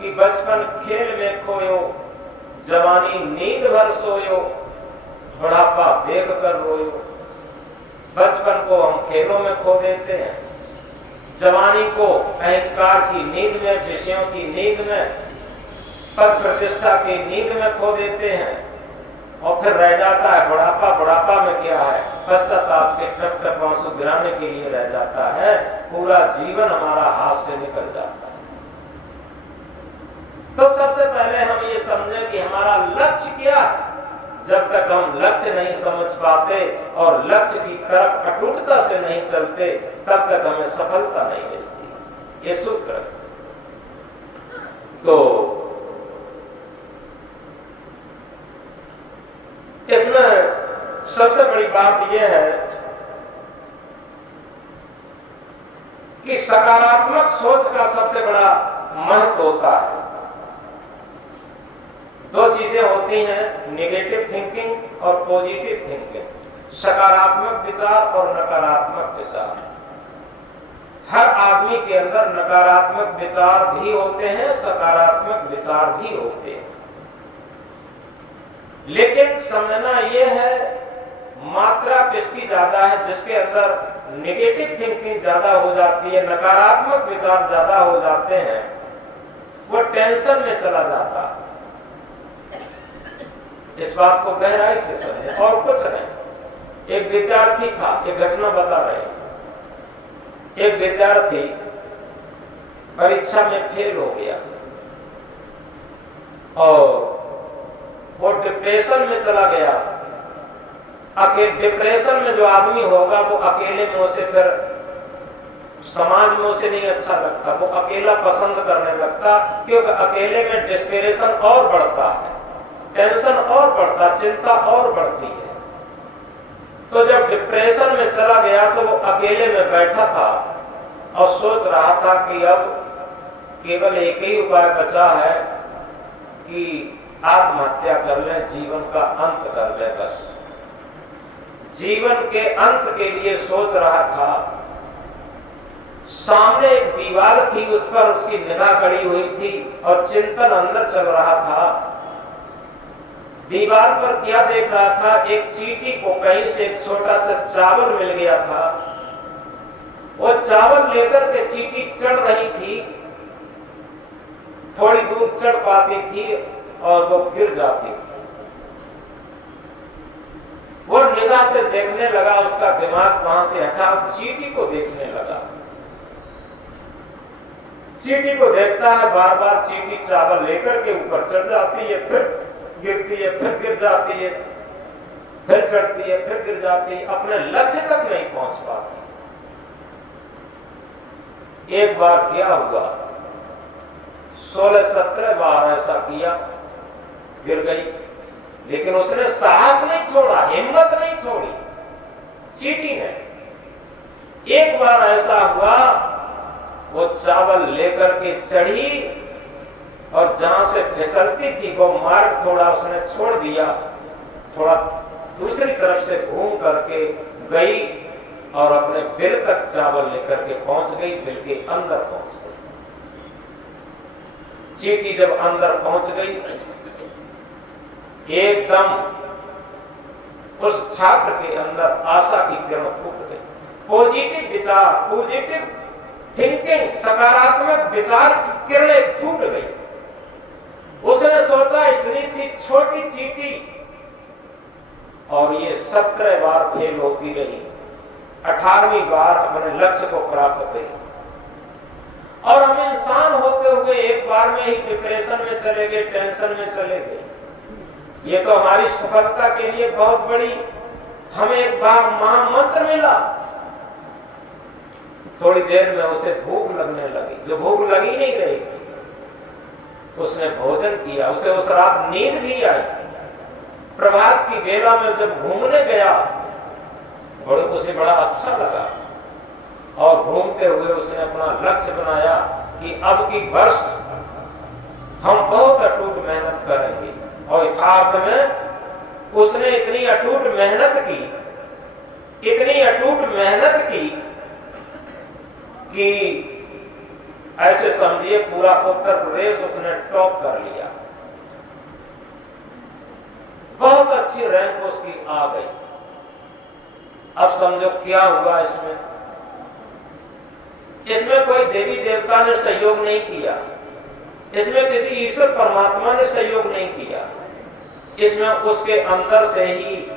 कि बचपन खेल में खोयो, जवानी नींद भर सोयो, बुढ़ापा देख कर रोयो। बचपन को हम खेलों में खो देते हैं, जवानी को अहंकार की नींद में, विषयों की नींद में, पद प्रतिष्ठा की नींद में खो देते हैं और फिर रह जाता है बुढ़ापा। बुढ़ापा में क्या है? पश्चाताप के टप टप आंसू गिराने के लिए रह जाता है। पूरा जीवन हमारा हाथ से निकल जाता है। तो सबसे पहले हम ये समझें कि हमारा लक्ष्य क्या है। जब तक हम लक्ष्य नहीं समझ पाते और लक्ष्य की तरफ अटूटता से नहीं चलते, तब तक हमें सफलता नहीं मिलती। ये सूत्र है। तो इसमें सबसे बड़ी बात यह है कि सकारात्मक सोच का सबसे बड़ा महत्व होता है। दो चीजें होती हैं, नेगेटिव थिंकिंग और पॉजिटिव थिंकिंग। सकारात्मक विचार और नकारात्मक विचार। हर आदमी के अंदर नकारात्मक विचार भी होते हैं, सकारात्मक विचार भी होते हैं। लेकिन समझना यह है मात्रा किसकी ज्यादा है। जिसके अंदर नेगेटिव थिंकिंग ज्यादा हो जाती है, नकारात्मक विचार ज्यादा हो जाते हैं, वो टेंशन में चला जाता है। इस बात को गहराई से समझें और कुछ नहीं। एक विद्यार्थी था, एक घटना बता रहे हैं। एक विद्यार्थी परीक्षा में फेल हो गया और वो डिप्रेशन में चला गया। डिप्रेशन में जो आदमी होगा वो अकेले में उसे फिर समाज में उसे नहीं अच्छा लगता, वो अकेला पसंद करने लगता, क्योंकि अकेले में डिस्परेशन और बढ़ता है, टेंशन और बढ़ता, चिंता और बढ़ती है। तो जब डिप्रेशन में चला गया तो वो अकेले में बैठा था और सोच रहा था कि अब केवल एक ही उपाय बचा है कि आत्महत्या कर ले, जीवन का अंत कर ले। बस जीवन के अंत के लिए सोच रहा था। सामने एक दीवार थी, उस पर उसकी निगाह गड़ी हुई थी और चिंतन अंदर चल रहा था। दीवार पर क्या देख रहा था? एक चींटी को कहीं से एक छोटा सा चावल मिल गया था। वो चावल लेकर के चींटी चढ़ रही थी, थोड़ी दूर चढ़ पाती थी और वो गिर जाती थी। वो निगाह से देखने लगा, उसका दिमाग वहां से हटा, चींटी को देखने लगा। चींटी को देखता है, बार बार चींटी चावल लेकर के ऊपर चढ़ जाती है, फिर गिरती है, फिर गिर जाती है, फिर चढ़ती है, फिर गिर जाती है, अपने लक्ष्य तक नहीं पहुंच पाती। एक बार क्या हुआ, 16-17 बार ऐसा किया, गिर गई, लेकिन उसने साहस नहीं छोड़ा, हिम्मत नहीं छोड़ी चींटी ने। एक बार ऐसा हुआ, वो चावल लेकर के चढ़ी और जहां से फिसलती थी वो मार्ग थोड़ा उसने छोड़ दिया, थोड़ा दूसरी तरफ से घूम करके गई और अपने बिल तक चावल लेकर के पहुंच गई, बिल के अंदर पहुंच गई। चींटी जब अंदर पहुंच गई, एकदम उस छात्र के अंदर आशा की किरण फूट गई। पॉजिटिव विचार, पॉजिटिव थिंकिंग, सकारात्मक विचार की किरणें फूट गई। उसने सोचा इतनी सी छोटी चींटी और ये 17 बार फेल होती रही, 18वीं बार अपने लक्ष्य को प्राप्त करी। और हम इंसान होते हुए एक बार में ही डिप्रेशन में चले गए, टेंशन में चले गए। ये तो हमारी सफलता के लिए बहुत बड़ी हमें एक बार महामंत्र मिला। थोड़ी देर में उसे भूख लगने लगी, जो भूख लगी नहीं रही थी, उसने भोजन किया, उसे उस रात नींद भी आई। प्रभात की बेला में जब घूमने गया, उसे बड़ा अच्छा लगा और घूमते हुए उसने अपना लक्ष्य बनाया कि अब की वर्ष हम बहुत अटूट मेहनत करेंगे। और यथार्थ में उसने इतनी अटूट मेहनत की, इतनी अटूट मेहनत की कि ऐसे समझिए पूरा उत्तर प्रदेश उसने टॉप कर लिया। बहुत अच्छी रैंक उसकी आ गई। अब समझो क्या हुआ इसमें कोई देवी देवता ने सहयोग नहीं किया, इसमें किसी ईश्वर परमात्मा ने सहयोग नहीं किया, इसमें उसके अंदर से ही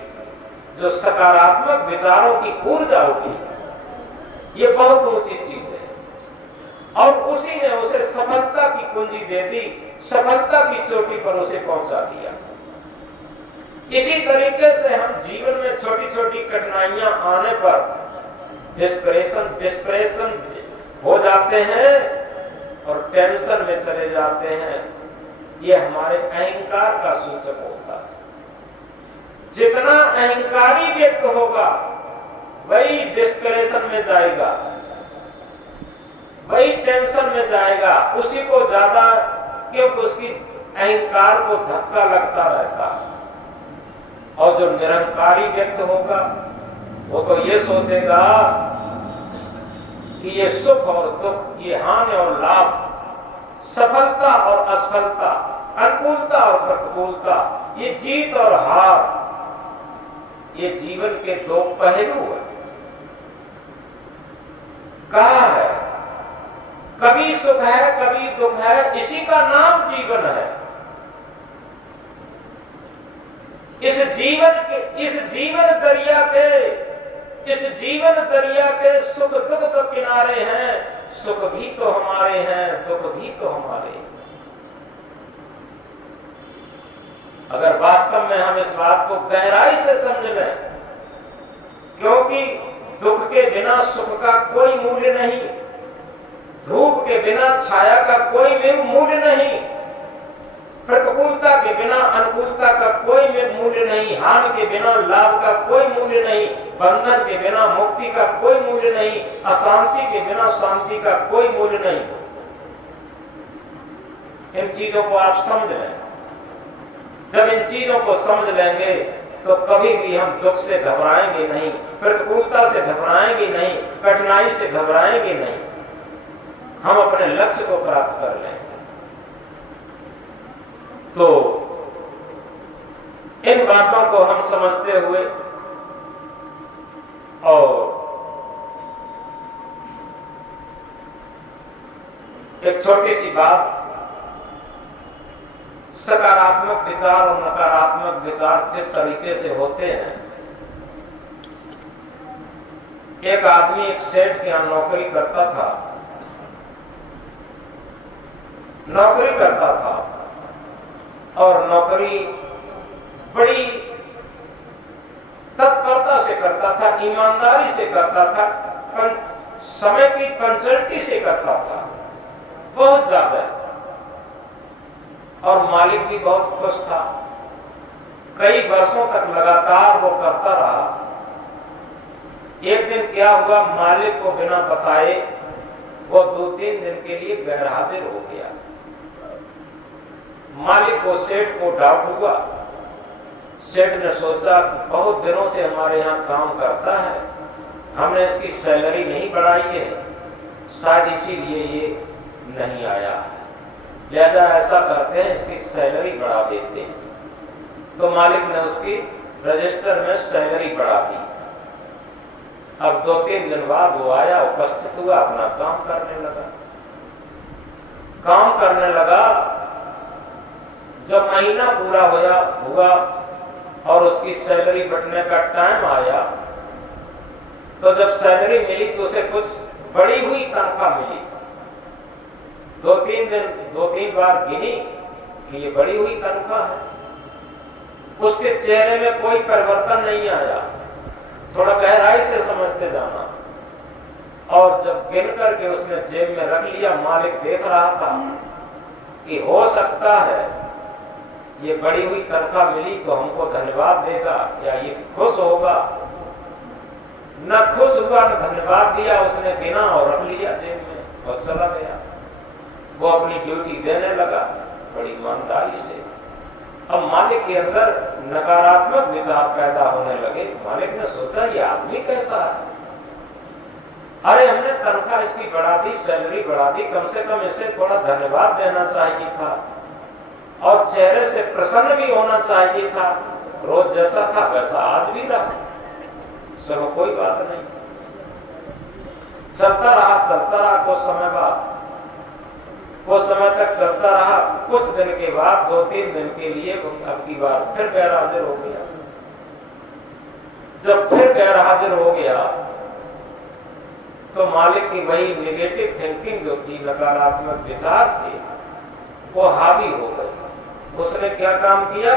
जो सकारात्मक विचारों की ऊर्जा उठी, ये बहुत ऊंची चीज है। और उसी ने उसे सफलता की कुंजी दे दी, सफलता की चोटी पर उसे पहुंचा दिया। इसी तरीके से हम जीवन में छोटी छोटी कठिनाइयां आने पर डिस्प्रेशन हो जाते हैं और टेंशन में चले जाते हैं। ये हमारे अहंकार का सूचक होता है। जितना अहंकारी व्यक्ति होगा वही डिस्प्रेशन में जाएगा, वही टेंशन में जाएगा, उसी को ज्यादा, क्योंकि उसकी अहंकार को धक्का लगता रहता है। और जो निरंकारी व्यक्ति होगा वो तो ये सोचेगा कि ये सुख और दुख, ये हानि और लाभ, सफलता और असफलता, अनुकूलता और प्रतिकूलता, ये जीत और हार, ये जीवन के दो पहलू हैं। कहा है कभी सुख है कभी दुख है, इसी का नाम जीवन है। इस जीवन दरिया के सुख दुख तो किनारे हैं, सुख भी तो हमारे हैं, दुख भी तो हमारे हैं। अगर वास्तव में हम इस बात को गहराई से समझ लें, क्योंकि दुख के बिना सुख का कोई मूल्य नहीं, धूप के बिना छाया का कोई मूल्य नहीं, प्रतिकूलता के बिना अनुकूलता का कोई मूल्य नहीं, हानि के बिना लाभ का कोई मूल्य नहीं, बंधन के बिना मुक्ति का कोई मूल्य नहीं, अशांति के बिना शांति का कोई मूल्य नहीं। इन चीजों को आप समझ लें। जब इन चीजों को समझ लेंगे तो कभी भी हम दुख से घबराएंगे नहीं, प्रतिकूलता से घबराएंगे नहीं, कठिनाई से घबराएंगे नहीं, हम अपने लक्ष्य को प्राप्त कर लेंगे। तो इन बातों को हम समझते हुए और एक छोटी सी बात, सकारात्मक विचार और नकारात्मक विचार किस तरीके से होते हैं। एक आदमी एक सेठ के यहां नौकरी करता था और नौकरी बड़ी तत्परता से करता था, ईमानदारी से करता था, समय की पंक्चुअलिटी से करता था, बहुत ज्यादा। और मालिक भी बहुत खुश था। कई वर्षों तक लगातार वो करता रहा। एक दिन क्या हुआ, मालिक को बिना बताए वो 2-3 दिन के लिए गैर हाजिर हो गया। मालिक को, सेठ को डाउट हुआ। सेठ ने सोचा बहुत दिनों से हमारे यहाँ काम करता है, हमने इसकी सैलरी नहीं बढ़ाई है, शायद इसीलिए ये नहीं आया, लिहाजा ऐसा करते हैं इसकी सैलरी बढ़ा देते हैं। तो मालिक ने उसकी रजिस्टर में सैलरी बढ़ा दी। अब 2-3 दिन बाद वो आया, उपस्थित हुआ, अपना काम करने लगा। जब महीना पूरा हुआ और उसकी सैलरी बढ़ने का टाइम आया, तो जब सैलरी मिली तो उसे कुछ बढ़ी हुई तनख्वाह मिली। 2-3 बार गिनी कि ये बढ़ी हुई तनख्वाह है। उसके चेहरे में कोई परिवर्तन नहीं आया। थोड़ा गहराई से समझते जाना। और जब गिन करके उसने जेब में रख लिया, मालिक देख रहा था कि हो सकता है ये बढ़ी हुई तनख्वाह मिली तो हमको धन्यवाद देगा या ये खुश होगा। न खुश हुआ न धन्यवाद दिया, उसने गिना और रख लिया जेब में और चला गया। वो अपनी ड्यूटी देने लगा बड़ी ईमानदारी से। अब मालिक के अंदर नकारात्मक विचार पैदा होने लगे। मालिक ने सोचा ये आदमी कैसा है, अरे हमने तनख्वाह इसकी बढ़ा दी, सैलरी बढ़ा दी, कम से कम इसे थोड़ा धन्यवाद देना चाहिए था और चेहरे से प्रसन्न भी होना चाहिए था। रोज जैसा था वैसा आज भी रहा, चलो कोई बात नहीं। चलता रहा। कुछ समय बाद कुछ समय तक चलता रहा। कुछ दिन के बाद 2-3 दिन के लिए अब की बार फिर गैर हाजिर हो गया। जब फिर गैर हाजिर हो गया तो मालिक की वही निगेटिव थिंकिंग जो थी, नकारात्मक विचार थे, वो हावी हो गए। उसने क्या काम किया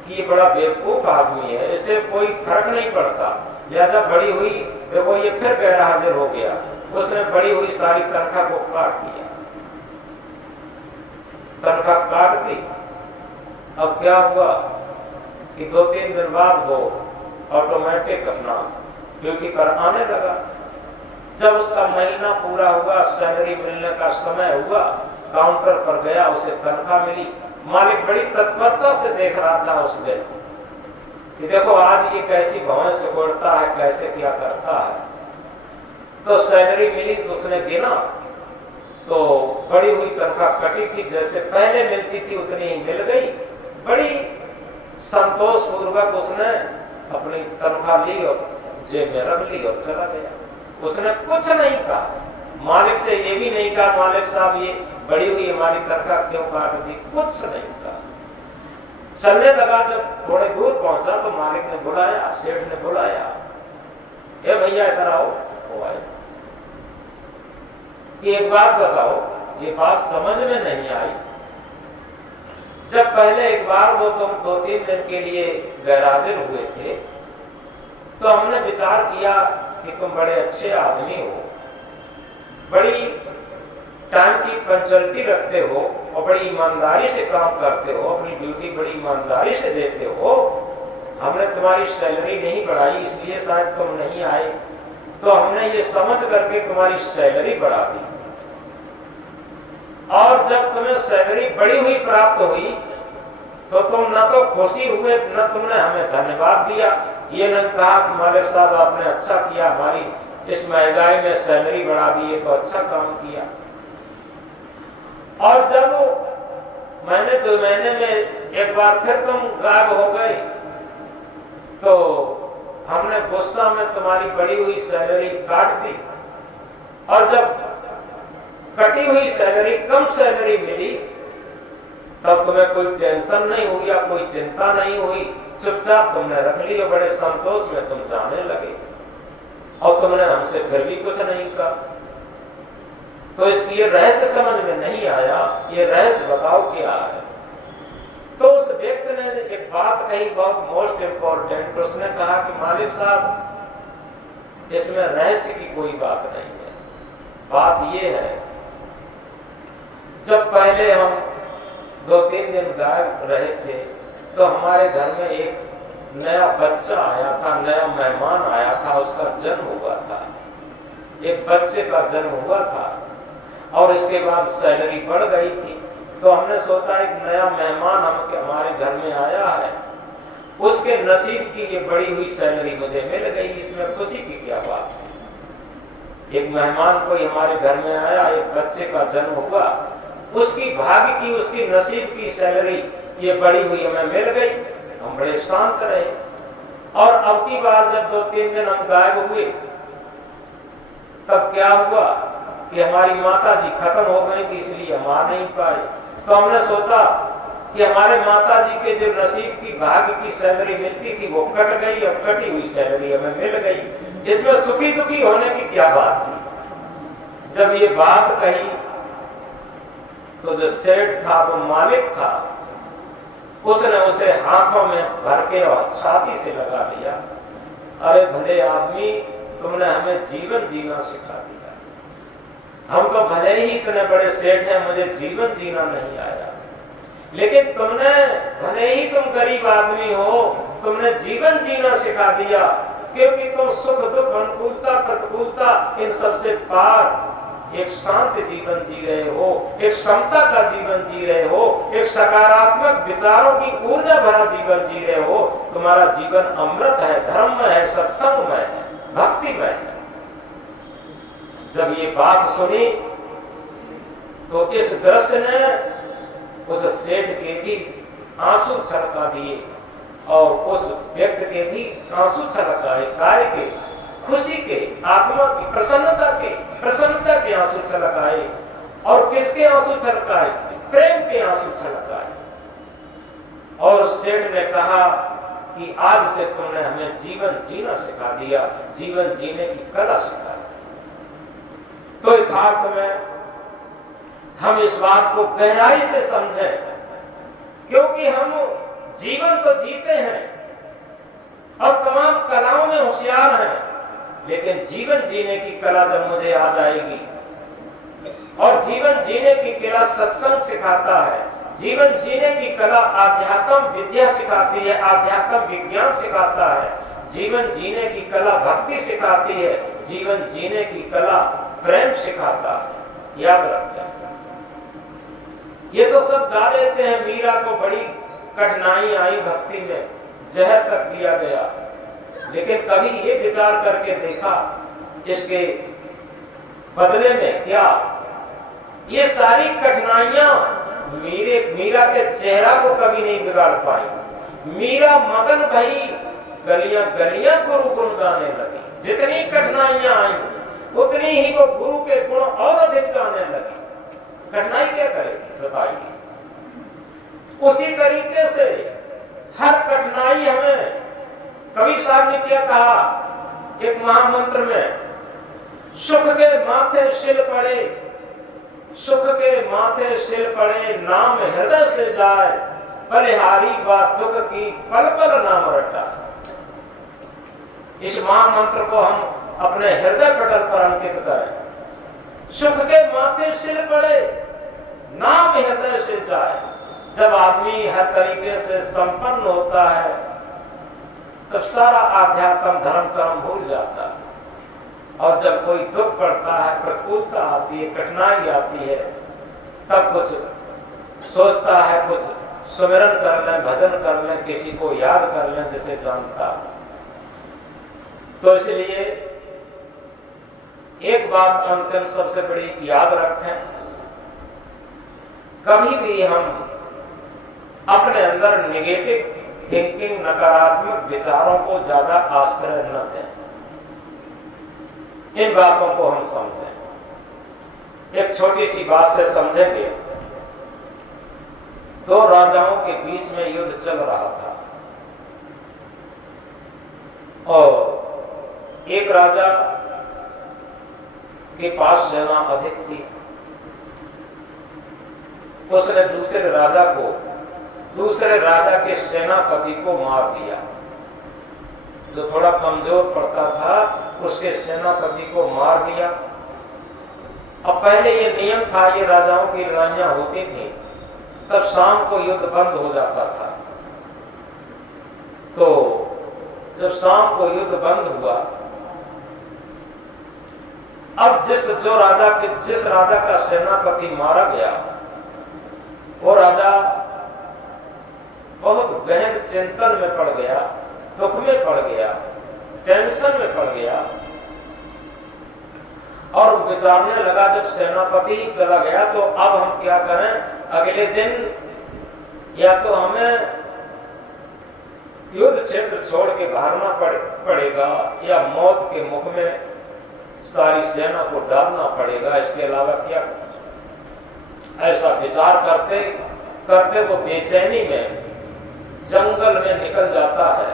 कि ये बड़ा बेवकूफ आदमी है, इससे कोई फर्क नहीं पड़ता। ज्यादा बड़ी हुई, देखो ये फिर गैर हाजिर हो गया, उसने बड़ी हुई सारी तनख्वाह को काट दिया, तनख्वाह काट दी। अब क्या हुआ कि 2-3 दिन बाद वो ऑटोमेटिक अपना ड्यूटी पर आने लगा। जब उसका महीना पूरा हुआ, सैलरी मिलने का समय हुआ, काउंटर पर गया, उसे तनख्वाह मिली। मालिक बड़ी तत्परता से देख रहा था उस दिन कि देखो आज ये कैसी भैंस उड़ता है, कैसे क्या करता है। तो सैलरी मिली तो उसने गिना तो बड़ी हुई तनख्वाह कटी थी, जैसे पहले मिलती थी उतनी ही मिल गई। बड़ी संतोष पूर्वक उसने अपनी तनख्वाह ली और जेब में रख ली और चला गया। उसने कुछ नहीं कहा, मालिक से ये भी नहीं कहा मालिक साहब ये बड़ी हुई हमारी तनख्वाह क्यों काट दी, कुछ नहीं कहा। चलने लगा, जब थोड़े दूर पहुंचा तो मालिक ने बुलाया, सेठ ने बुलाया, ए भैया इधर आओ। वो आए कि एक बात बताओ, ये बात समझ में नहीं आई। जब पहले एक बार वो तुम 2-3 दिन के लिए गैरहाजिर हुए थे तो हमने विचार किया कि तुम बड़े अच्छे आदमी हो, बड़ी टाइम की पंक्चुअलिटी रखते हो और बड़ी ईमानदारी से काम करते हो, अपनी ड्यूटी बड़ी ईमानदारी से देते हो। हमने तुम्हारी सैलरी नहीं बढ़ाई इसलिए शायद तुम नहीं आए, तो हमने ये समझ करके तुम्हारी सैलरी बढ़ा दी। और जब तुम्हें सैलरी बढ़ी हुई प्राप्त हुई तो तुम न तो खुशी हुए, न तुमने हमें धन्यवाद दिया। ये न कहा कि मालिक साहब आपने अच्छा किया, हमारी इस महंगाई में सैलरी बढ़ा दी, ये तो अच्छा काम किया। और जब महीने 2 महीने में एक बार फिर तुम गायब हो गए तो हमने गुस्सा में तुम्हारी बढ़ी हुई सैलरी काट दी। और जब कटी हुई सैलरी, कम सैलरी मिली, तब तुम्हें कोई टेंशन नहीं हुई या कोई चिंता नहीं हुई, चुपचाप तुमने रख ली और बड़े संतोष में तुम जाने लगे और तुमने हमसे फिर भी कुछ नहीं कहा। तो इसलिए रहस्य समझ में नहीं आया, ये रहस्य बताओ क्या है। तो उस व्यक्ति ने एक बात कही बहुत मोस्ट इंपॉर्टेंट, उसने कहा कि मालिक साहब इसमें रहस्य की कोई बात नहीं है। बात ये है, जब पहले हम 2-3 दिन गायब रहे थे तो हमारे घर में एक नया बच्चा आया था, नया मेहमान आया था, उसका जन्म हुआ था, एक बच्चे का जन्म हुआ था और इसके बाद सैलरी बढ़ गई थी। तो हमने सोचा एक नया मेहमान हमारे घर में आया है, उसके नसीब की ये बढ़ी हुई सैलरी मुझे मिल गई, इसमें खुशी की क्या बात है। एक मेहमान कोई हमारे घर में आया, एक बच्चे का जन्म हुआ, उसकी भाग्य की, उसकी नसीब की सैलरी ये बढ़ी हुई हमें मिल गई, हम बड़े शांत रहे। और अब की बार जब 2-3 दिन हम गायब हुए तब क्या हुआ कि हमारी माता जी खत्म हो गई थी, इसलिए हम आ नहीं पाए। तो हमने सोचा कि हमारे माता जी के जो नसीब की, भाग्य की सैलरी मिलती थी वो कट गई, अब कटी हुई सैलरी हमें मिल गई, इसमें सुखी दुखी होने की क्या बात थी। जब ये बात कही तो जो सेठ था, वो मालिक था, उसने उसे हाथों में भर के और छाती से लगा लिया। अरे भले आदमी, तुमने हमें जीवन जीना सिखा दिया। हम तो भले ही इतने बड़े सेठ हैं, मुझे जीवन जीना नहीं आया, लेकिन तुमने, भले ही तुम गरीब आदमी हो, तुमने जीवन जीना सिखा दिया, क्योंकि तुम सुख दुख, अनुकूलता प्रतिकूलता, इन सबसे पार एक शांत जीवन जी रहे हो, एक समता का जीवन जी रहे हो, एक सकारात्मक विचारों की ऊर्जा भरा जीवन जी रहे हो। तुम्हारा जीवन अमृत है, धर्म है, सत्संगमय है, भक्तिमय है। जब ये बात सुनी तो इस दृश्य ने उस सेठ के भी आंसू छलका दिए और उस व्यक्ति के भी आंसू छलकाए, काय के, खुशी के, आत्मा की प्रसन्नता के आंसू छलकाए। और किसके आंसू छलकाए? प्रेम के आंसू छलकाए। और सेठ ने कहा कि आज से तुमने हमें जीवन जीना सिखा दिया, जीवन जीने की कला सिखा दी। तो यथार्थ में हम इस बात को गहराई से समझें, क्योंकि हम जीवन तो जीते हैं और तमाम कलाओं में होशियार हैं, लेकिन जीवन जीने की कला जब मुझे आ जाएगी, और जीवन जीने की कला सत्संग सिखाता है, जीवन जीने की कला आध्यात्म विद्या सिखाती है, आध्यात्म विज्ञान सिखाता है, जीवन जीने की कला भक्ति सिखाती है, जीवन जीने की कला प्रेम सिखाता है। याद रखें, ये तो सब गा लेते हैं, मीरा को बड़ी कठिनाई आई भक्ति में, जहर तक दिया गया, लेकिन कभी ये विचार करके देखा इसके बदले में क्या ये सारी कठिनाइयां मीरा के चेहरा को कभी नहीं बिगाड़ पाई। मीरा मगन भई गलियां गलियां गुरु गुण गाने लगी। जितनी कठिनाइयां आई उतनी ही वो गुरु के गुण और अधिक गाने लगी। कठिनाई क्या करेगी बताइए। उसी तरीके से हर कठिनाई हमें, कबीर साहब ने क्या कहा एक महामंत्र में, सुख के माथे शिल पड़े, सुख के माथे शिल पड़े, नाम हृदय से जाए, बलिहारी बात दुख की पल पल नाम रटा। इस महामंत्र को हम अपने हृदय पटल पर अंकित करें। सुख के माथे शिल पड़े, नाम हृदय से जाए। जब आदमी हर तरीके से संपन्न होता है तब सारा आध्यात्म धर्म कर्म भूल जाता है, और जब कोई दुख पड़ता है, प्रतिकूलता आती है, कठिनाई आती है, तब कुछ सोचता है, कुछ सुमिरन कर लें, भजन कर लें, किसी को याद कर लें जिसे जानता। तो इसलिए एक बात अंतिम सबसे बड़ी याद रखें, कभी भी हम अपने अंदर नेगेटिव थिंकिंग, नकारात्मक विचारों को ज्यादा आश्रय न दें। इन बातों को हम समझें। एक छोटी सी बात से समझेंगे। दो राजाओं के बीच में युद्ध चल रहा था, और एक राजा के पास सेना अधिक थी। उसने दूसरे राजा के सेनापति को मार दिया। जो थोड़ा कमजोर पड़ता था उसके सेनापति को मार दिया। अब पहले ये नियम था, ये राजाओं की लड़ाइयां होती थी, तब शाम को युद्ध बंद हो जाता था। तो जब शाम को युद्ध बंद हुआ, अब जिस राजा का सेनापति मारा गया, वो राजा बहुत गहन चिंतन में पड़ गया, दुख में पड़ गया, टेंशन में पड़ गया, और विचारने लगा जब सेनापति चला गया तो अब हम क्या करें। अगले दिन या तो हमें युद्ध क्षेत्र छोड़ के भागना पड़ेगा, या मौत के मुख में सारी सेना को डालना पड़ेगा, इसके अलावा क्या। ऐसा विचार करते करते वो बेचैनी में जंगल में निकल जाता है।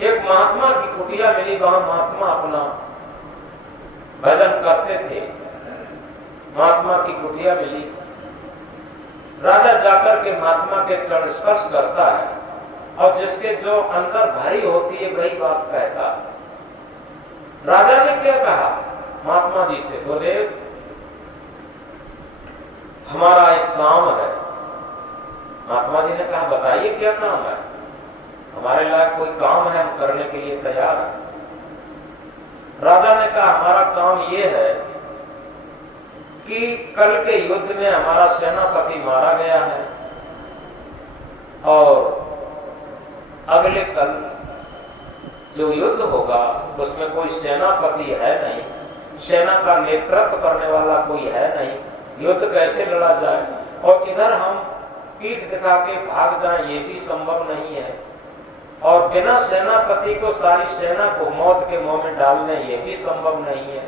एक महात्मा की कुटिया मिली, वहां महात्मा अपना भजन करते थे। महात्मा की कुटिया मिली, राजा जाकर के महात्मा के चरण स्पर्श करता है, और जिसके जो अंदर भरी होती है वही बात कहता है। राजा ने क्या कहा महात्मा जी से, गुरुदेव हमारा एक काम है। महात्मा जी ने कहा बताइए क्या काम है। हमारे लायक कोई काम है, हम करने के लिए तैयार हैं। राजा ने कहा हमारा काम यह है कि कल के युद्ध में हमारा सेनापति मारा गया है, और अगले कल जो युद्ध होगा उसमें कोई सेनापति है नहीं, सेना का नेतृत्व करने वाला कोई है नहीं, युद्ध कैसे लड़ा जाए। और इधर हम पीठ दिखा के भाग जाएं ये भी संभव नहीं है, और बिना सेनापति को सारी सेना को मौत के मुंह में डालने ये भी संभव नहीं है।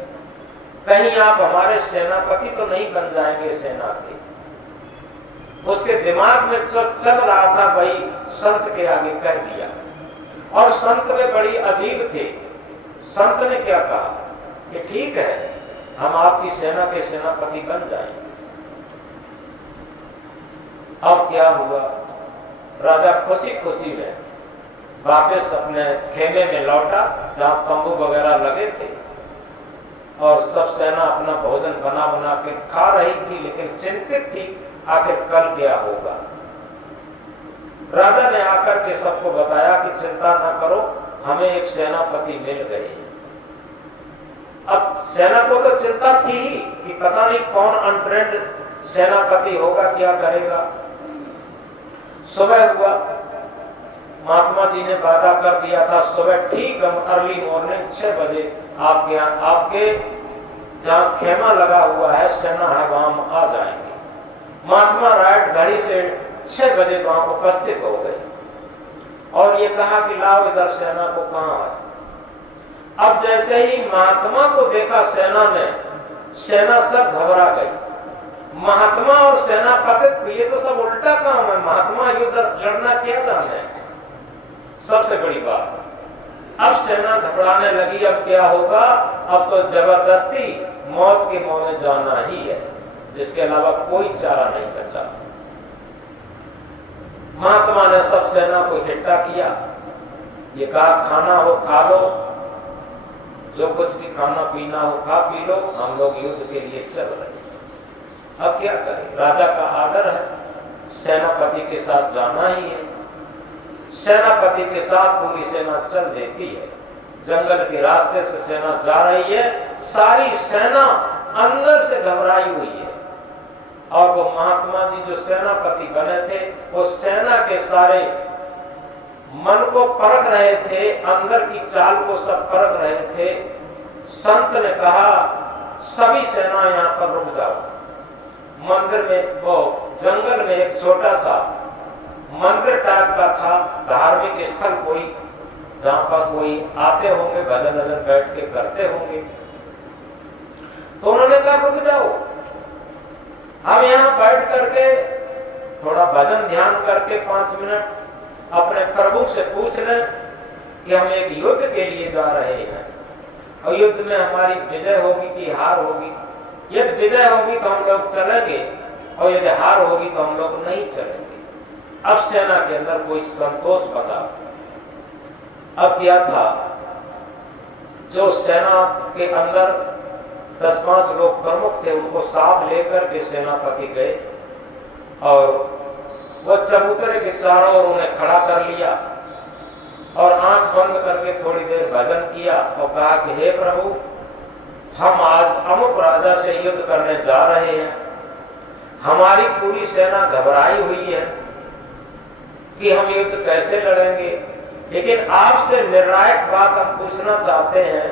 कहीं आप हमारे सेनापति तो नहीं बन जाएंगे सेना के। उसके दिमाग में जो चल रहा था वही संत के आगे कह दिया। और संत वे बड़ी अजीब थे। संत ने क्या कहा कि ठीक है, हम आपकी सेना के सेनापति बन जाएंगे। अब क्या हुआ, राजा खुशी खुशी में वापस अपने खेमे में लौटा जहां तंबू वगैरह लगे थे, और सब सेना अपना भोजन बना बना के खा रही थी, लेकिन चिंतित थी आखिर कल क्या होगा। राजा ने आकर के सबको बताया कि चिंता ना करो, हमें एक सेनापति मिल गए। अब सेना को तो चिंता थी ही कि पता नहीं कौन अनफ्रेंड सेनापति होगा, क्या करेगा। सुबह हुआ, महात्मा जी ने वादा कर दिया था सुबह ठीक हम अर्ली मॉर्निंग 6 बजे आपके जहाँ खेमा लगा हुआ है, सेना है, वहां आ जाएंगे। महात्मा राइट घड़ी से 6 बजे वहां उपस्थित हो गए और ये कहा कि लाओ इधर सेना को कहां है। अब जैसे ही महात्मा को देखा सेना ने, सेना सब घबरा गई। महात्मा और सेना पतित, ये तो सब उल्टा काम है, महात्मा युद्ध लड़ना क्या जाने। सबसे बड़ी बात, अब सेना घबराने लगी। अब क्या होगा, अब तो जबरदस्ती मौत के मुंह में जाना ही है, इसके अलावा कोई चारा नहीं बचा। महात्मा ने सब सेना को इकट्ठा किया, ये कहा खाना हो खा लो, जो कुछ भी खाना पीना हो खा पी लो, हम लोग युद्ध के लिए चल रहे हैं। अब क्या करें, राजा का आर्डर है, सेनापति के साथ जाना ही है। सेनापति के साथ पूरी सेना चल देती है। जंगल के रास्ते से सेना जा रही है, सारी सेना अंदर से घबराई हुई है। और वो महात्मा जी जो सेनापति बने थे, वो सेना के सारे मन को परख रहे थे, अंदर की चाल को सब परख रहे थे। संत ने कहा सभी सेना यहाँ पर रुक जाओ। मंदिर में, वो जंगल में एक छोटा सा मंदिर टाइप का था, धार्मिक स्थल कोई, जहां पर कोई आते होंगे, भजन भजन बैठ के करते होंगे। तो उन्होंने कहा रुक जाओ, हम यहाँ बैठ करके थोड़ा भजन ध्यान करके 5 मिनट अपने प्रभु से पूछ लें कि हम एक युद्ध के लिए जा रहे हैं और युद्ध में हमारी विजय होगी कि हार होगी। यदि विजय होगी तो हम लोग चलेंगे और यदि हार होगी तो हम लोग नहीं चलेंगे। अब सेना के अंदर कोई संतोष बना। अब क्या था, जो सेना के अंदर 10-5 लोग प्रमुख थे, उनको साथ लेकर के सेनापति गए और वो चबूतरे के चारों ओर उन्हें खड़ा कर लिया और आंख बंद करके थोड़ी देर भजन किया और कहा कि हे प्रभु, हम आज अमुक राजा से युद्ध करने जा रहे हैं। हमारी पूरी सेना घबराई हुई है कि हम युद्ध कैसे लड़ेंगे, लेकिन आपसे निर्णायक बात हम पूछना चाहते हैं।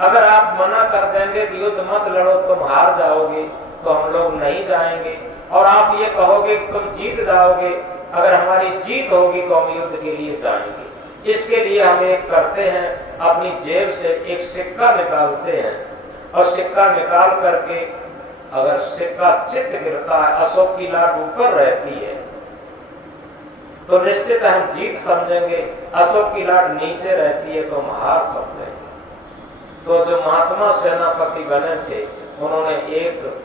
अगर आप मना कर देंगे कि युद्ध मत लड़ो, तुम हार जाओगे, तो हम लोग नहीं जाएंगे। और आप ये कहोगे कि तुम जीत जाओगे, अगर हमारी जीत होगी तो हम युद्ध के लिए जाएंगे। इसके लिए हम एक करते हैं, अपनी जेब से एक सिक्का निकालते हैं और सिक्का निकाल करके अगर सिक्का चित्त गिरता है, अशोक की लाट ऊपर रहती है, तो निश्चित हम जीत समझेंगे। अशोक की लाट नीचे रहती है तो हम हार समझेंगे। तो जो महात्मा सेनापति बने थे, उन्होंने एक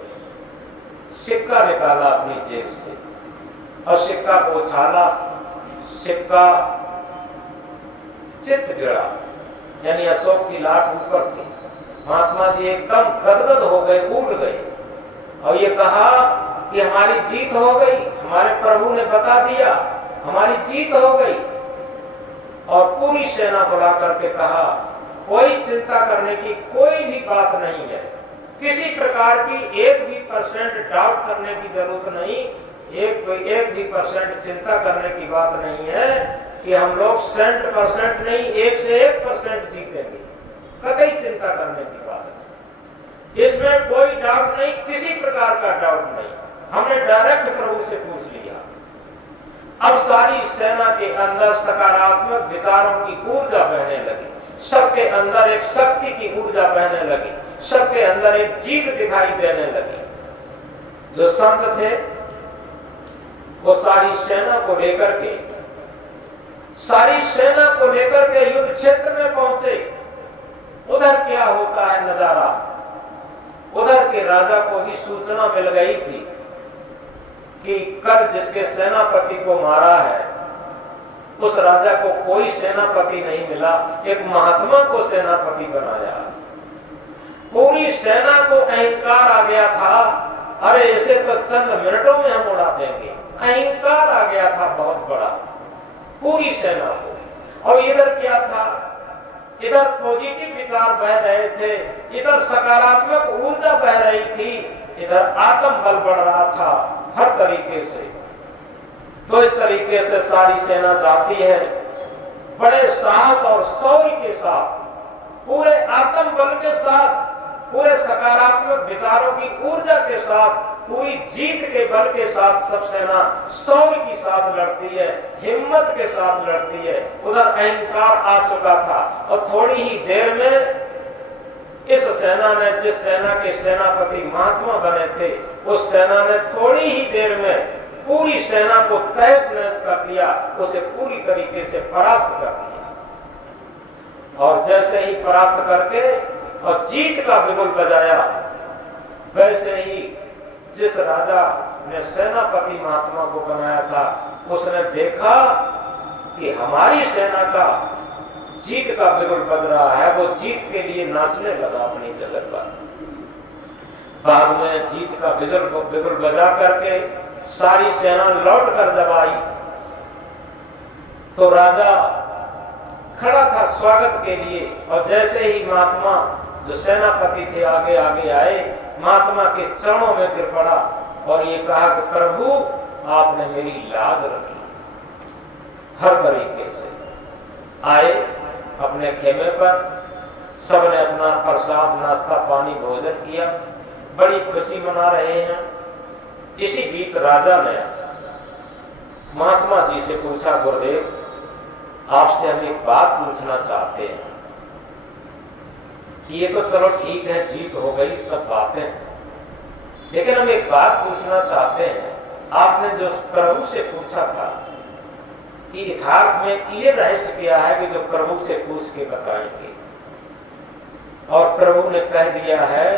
सिक्का निकाला अपनी जेब से और सिक्का को उछाला, सिक्का चित्त गिरा, यानी अशोक की लाट ऊपर थी। महात्मा जी एकदम गदगद हो गए, उड़ गए और ये कहा कि हमारी जीत हो गई, हमारे प्रभु ने बता दिया, हमारी जीत हो गई। और पूरी सेना बुला करके कहा कोई चिंता करने की कोई भी बात नहीं है, किसी प्रकार की 1% डाउट करने की जरूरत नहीं, 1% चिंता करने की बात नहीं है कि हम लोग 100% नहीं 1 से 1% जीतेंगे। कतई चिंता करने की बात नहीं, इसमें कोई डाउट नहीं, किसी प्रकार का डाउट नहीं। हमने डायरेक्ट प्रभु से पूछ लिया। अब सारी सेना के अंदर सकारात्मक विचारों की ऊर्जा बहने लगी, सबके अंदर एक शक्ति की ऊर्जा बहने लगी। सबके अंदर एक जीत दिखाई देने लगी। जो संत थे वो सारी सेना को लेकर के युद्ध क्षेत्र में पहुंचे। उधर क्या होता है नजारा, उधर के राजा को भी सूचना मिल गई थी कि कल जिसके सेनापति को मारा है उस राजा को कोई सेनापति नहीं मिला, एक महात्मा को सेनापति बनाया। पूरी सेना को अहंकार आ गया था, अरे इसे तो चंद मिनटों में हम उड़ा देंगे। अहंकार आ गया था बहुत बड़ा पूरी सेना को। और इधर क्या था, इधर पॉजिटिव विचार बह रहे थे, इधर सकारात्मक ऊर्जा बह रही थी, इधर आत्म बल बढ़ रहा था हर तरीके से। तो इस तरीके से सारी सेना जाती है बड़े साहस और शौर्य के साथ, पूरे आत्म बल के साथ, पूरे सकारात्मक विचारों की ऊर्जा के साथ, पूरी जीत के बल के साथ सब सेना शौर्य के साथ लड़ती है, हिम्मत के साथ लड़ती है। उधर अहंकार आ चुका था और थोड़ी ही देर में इस सेना ने, जिस सेना के सेनापति महात्मा बने थे, उस सेना ने थोड़ी ही देर में पूरी सेना को तहस नहस कर दिया, उसे पूरी तरीके से परास्त कर दिया। और जैसे ही परास्त करके और जीत का बिगुल बजाया, वैसे ही जिस राजा ने सेनापति महात्मा को बनाया था उसने देखा कि हमारी सेना का जीत का बिगुल बज रहा है, वो जीत के लिए नाचने लगा अपनी जगह पर। बाद में जीत का बिगुल बजा करके सारी सेना लौट कर जब आई तो राजा खड़ा था स्वागत के लिए। और जैसे ही महात्मा जो सेनापति थे आगे आगे आए, महात्मा के चरणों में गिर पड़ा और ये कहा कि प्रभु आपने मेरी लाज रख ली। हर तरीके से आए अपने खेमे पर, सबने अपना प्रसाद नाश्ता पानी भोजन किया, बड़ी खुशी मना रहे हैं। इसी बीच राजा ने महात्मा जी से पूछा, गुरुदेव आपसे हम एक बात पूछना चाहते हैं। ये तो चलो ठीक है, जीत हो गई सब बातें, लेकिन हम एक बात पूछना चाहते हैं। आपने जो प्रभु से पूछा था कि यथार्थ में ये रहस्य क्या है कि जो प्रभु से पूछ के बताएंगे, और प्रभु ने कह दिया है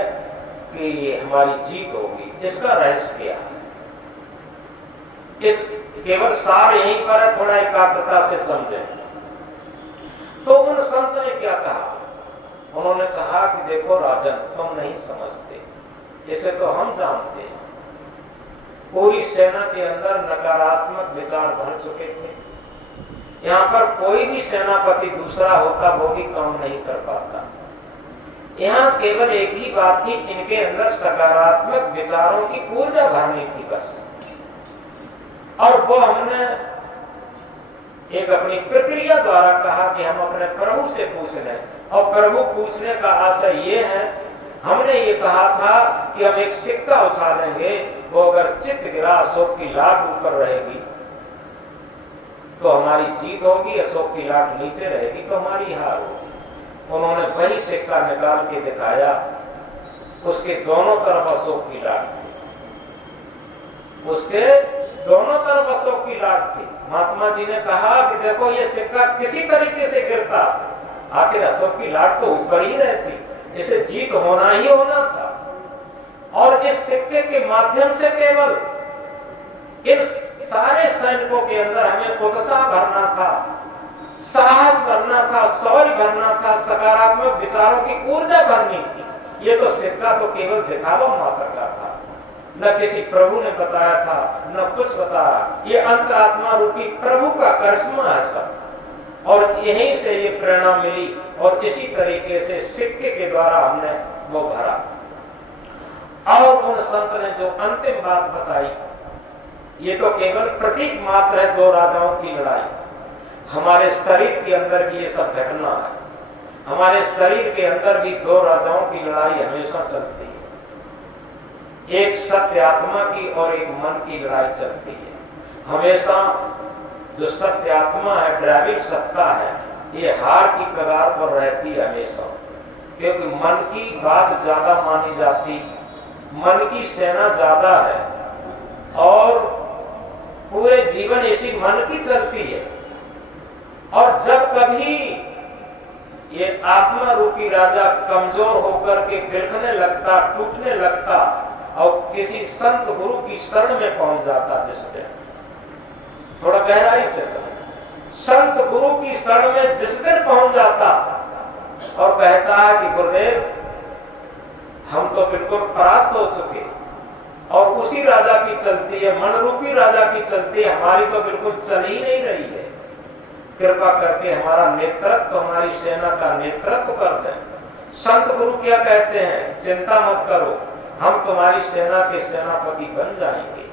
कि हमारी जीत होगी, इसका रहस्य क्या है? इस केवल सार यहीं पर है, थोड़ा एकाग्रता से समझें। तो उन संत ने क्या कहा? उन्होंने कहा कि देखो राजन, तुम नहीं समझते, इसे तो हम जानते हैं। पूरी सेना के अंदर नकारात्मक विचार भर चुके थे। यहाँ पर कोई भी सेनापति दूसरा होता वो भी काम नहीं कर पाता। यहाँ केवल एक ही बात थी, इनके अंदर सकारात्मक विचारों की ऊर्जा भरनी थी बस। और वो हमने एक अपनी प्रक्रिया द्वारा कहा कि हम अपने प्रभु से पूछ लें, और प्रभु पूछने का आशय ये है, हमने ये कहा था कि हम एक सिक्का उछालेंगे, वो अगर चित गिरा अशोक की लाट ऊपर रहेगी तो हमारी जीत होगी, अशोक की लाट नीचे रहेगी तो हमारी हार होगी। उन्होंने वही सिक्का निकाल के दिखाया, उसके दोनों तरफ अशोक की लाट थी, उसके दोनों तरफ अशोक की लाट थी। महात्मा जी ने कहा कि देखो ये सिक्का किसी तरीके से गिरता, आखिर अशोक की लाट तो ऊपर ही रहती, इसे जीत होना ही होना था। और इस सिक्के के माध्यम से केवल इन सारे सैनिकों के अंदर हमें उत्साह भरना था, साहस भरना था, शौर्य भरना था, सकारात्मक विचारों की ऊर्जा भरनी थी। ये तो सिक्का तो केवल दिखावा मात्र का था, न किसी प्रभु ने बताया था, न कुछ बताया। ये अंतरात्मा रूपी प्रभु का करिश्मा है सब, और यहीं से ये प्रेरणा मिली और इसी तरीके से सिक्के के द्वारा हमने वो भरा। और उन संत ने जो अंतिम बात बताई, ये तो केवल प्रतीक मात्र है दो राजाओं की लड़ाई। हमारे शरीर के अंदर भी ये सब घटना है, हमारे शरीर के अंदर भी दो राजाओं की लड़ाई हमेशा चलती है, एक सत्य आत्मा की और एक मन की लड़ाई चलती है। हमेशा जो सत्य आत्मा है, ड्राइविंग सत्ता है, ये हार की कगार पर रहती है हमेशा। क्योंकि मन की बात ज्यादा मानी जाती, मन की सेना ज्यादा है और पूरे जीवन इसी मन की चलती है। और जब कभी ये आत्मा रूपी राजा कमजोर होकर के बिखरने लगता, टूटने लगता और किसी संत गुरु की शरण में पहुंच जाता, जिससे थोड़ा गहराई से समझ, संत गुरु की शरण में जिस दिन पहुंच जाता और कहता है कि गुरुदेव हम तो बिल्कुल परास्त हो चुके और उसी राजा की चलती है, मन रूपी राजा की चलती है, हमारी तो बिल्कुल चल ही नहीं रही है, कृपा करके हमारा नेतृत्व, हमारी सेना का नेतृत्व कर दें। संत गुरु क्या कहते हैं? चिंता मत करो, हम तुम्हारी सेना के सेनापति बन जाएंगे।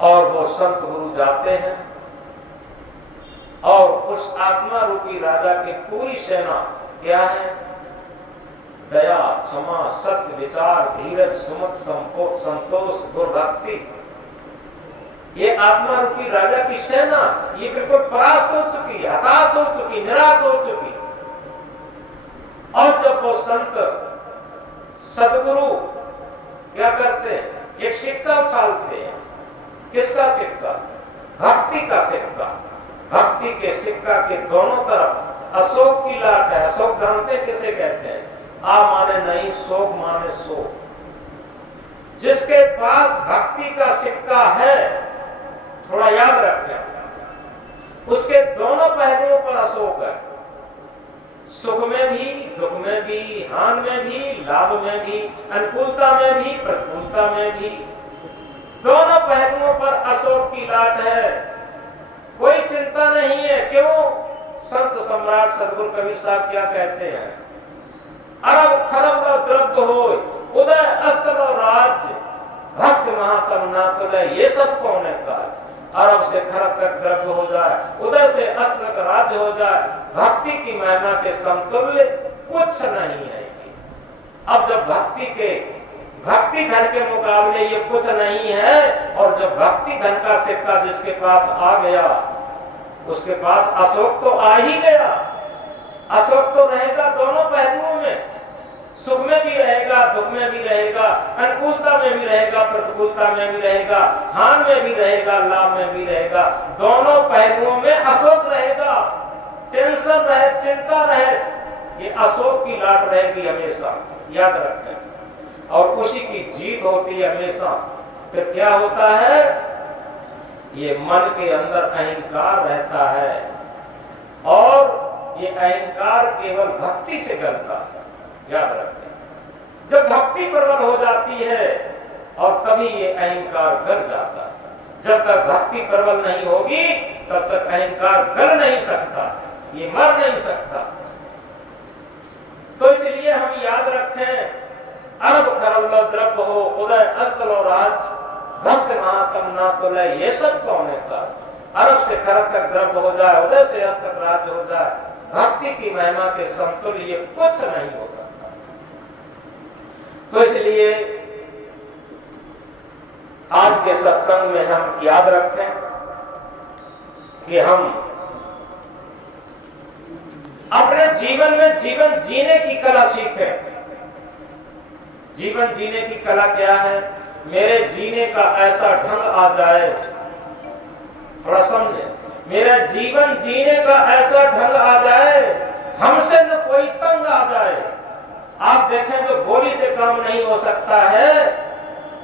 और वो संत गुरु जाते हैं और उस आत्मा रूपी राजा की पूरी सेना क्या है? दया, क्षमा, सत्य, विचार, धीरज, सुमत, संतोष, गुरभक्ति, ये आत्मा रूपी राजा की सेना ये बिल्कुल परास्त हो चुकी, हताश हो चुकी, निराश हो चुकी। और जब वो संत सदगुरु क्या करते हैं? एक सिक्का उछालते हैं। किसका सिक्का? भक्ति का सिक्का। भक्ति के सिक्का के दोनों तरफ अशोक की लाट है। अशोक जानते हैं किसे कहते हैं? आ माने नहीं, शोक माने शोक। जिसके पास भक्ति का सिक्का है, थोड़ा याद रखें, उसके दोनों पहलुओं पर अशोक है। सुख में भी, दुख में भी, हानि में भी, लाभ में भी, अनुकूलता में भी, प्रतिकूलता में भी, दोनों पहलुओं पर अशोक की लाट है। कोई चिंता नहीं है। क्यों? संत सम्राट सदगुरु कबीर साहब क्या कहते हैं? अरब खरब द्रव्य हो, उदय अस्त्र राज्य, भक्त महातम ना तुले, ये सब कौन है काज? अरब से खरब तक द्रव्य हो जाए, उदय से अस्त्र तक राज्य हो जाए, भक्ति की महिमा के समतुल्य कुछ नहीं है। अब जब भक्ति धन के मुकाबले ये कुछ नहीं है, और जब भक्ति धन का सिक्का जिसके पास आ गया, उसके पास अशोक तो आ ही गया। अशोक तो रहेगा दोनों पहलुओं में, सुख में भी रहेगा, दुख में भी रहेगा, अनुकूलता में भी रहेगा, प्रतिकूलता में भी रहेगा, हानि में भी रहेगा, लाभ में भी रहेगा, दोनों पहलुओं में अशोक रहेगा। टेंशन रहे, चिंता रहे, ये अशोक की लाट रहेगी हमेशा, याद रखें। और उसी की जीत होती है हमेशा। फिर क्या होता है? ये मन के अंदर अहंकार रहता है और ये अहंकार केवल भक्ति से गलता है, याद रखें। जब भक्ति प्रबल हो जाती है और तभी ये अहंकार गल जाता है। जब तक भक्ति प्रबल नहीं होगी तब तक अहंकार गल नहीं सकता, ये मर नहीं सकता। तो इसलिए हम याद रखें, अरब खरब द्रव्य हो, उदय अस्त्र राज, भक्त महातम ना तुले, ये सब कौन है का? अरब से खरब तक द्रव्य हो जाए, उदय से अस्त्र तक राज्य हो जाए, भक्ति की महिमा के समतुल्य ये कुछ नहीं हो सकता। तो इसलिए आज के सत्संग में हम याद रखें कि हम अपने जीवन में जीवन जीने की कला सीखें। जीवन जीने की कला क्या है? मेरे जीने का ऐसा ढंग आ जाए, थोड़ा समझे, मेरा जीवन जीने का ऐसा ढंग आ जाए, हमसे न कोई तंग आ जाए। आप देखें जो गोली से काम नहीं हो सकता है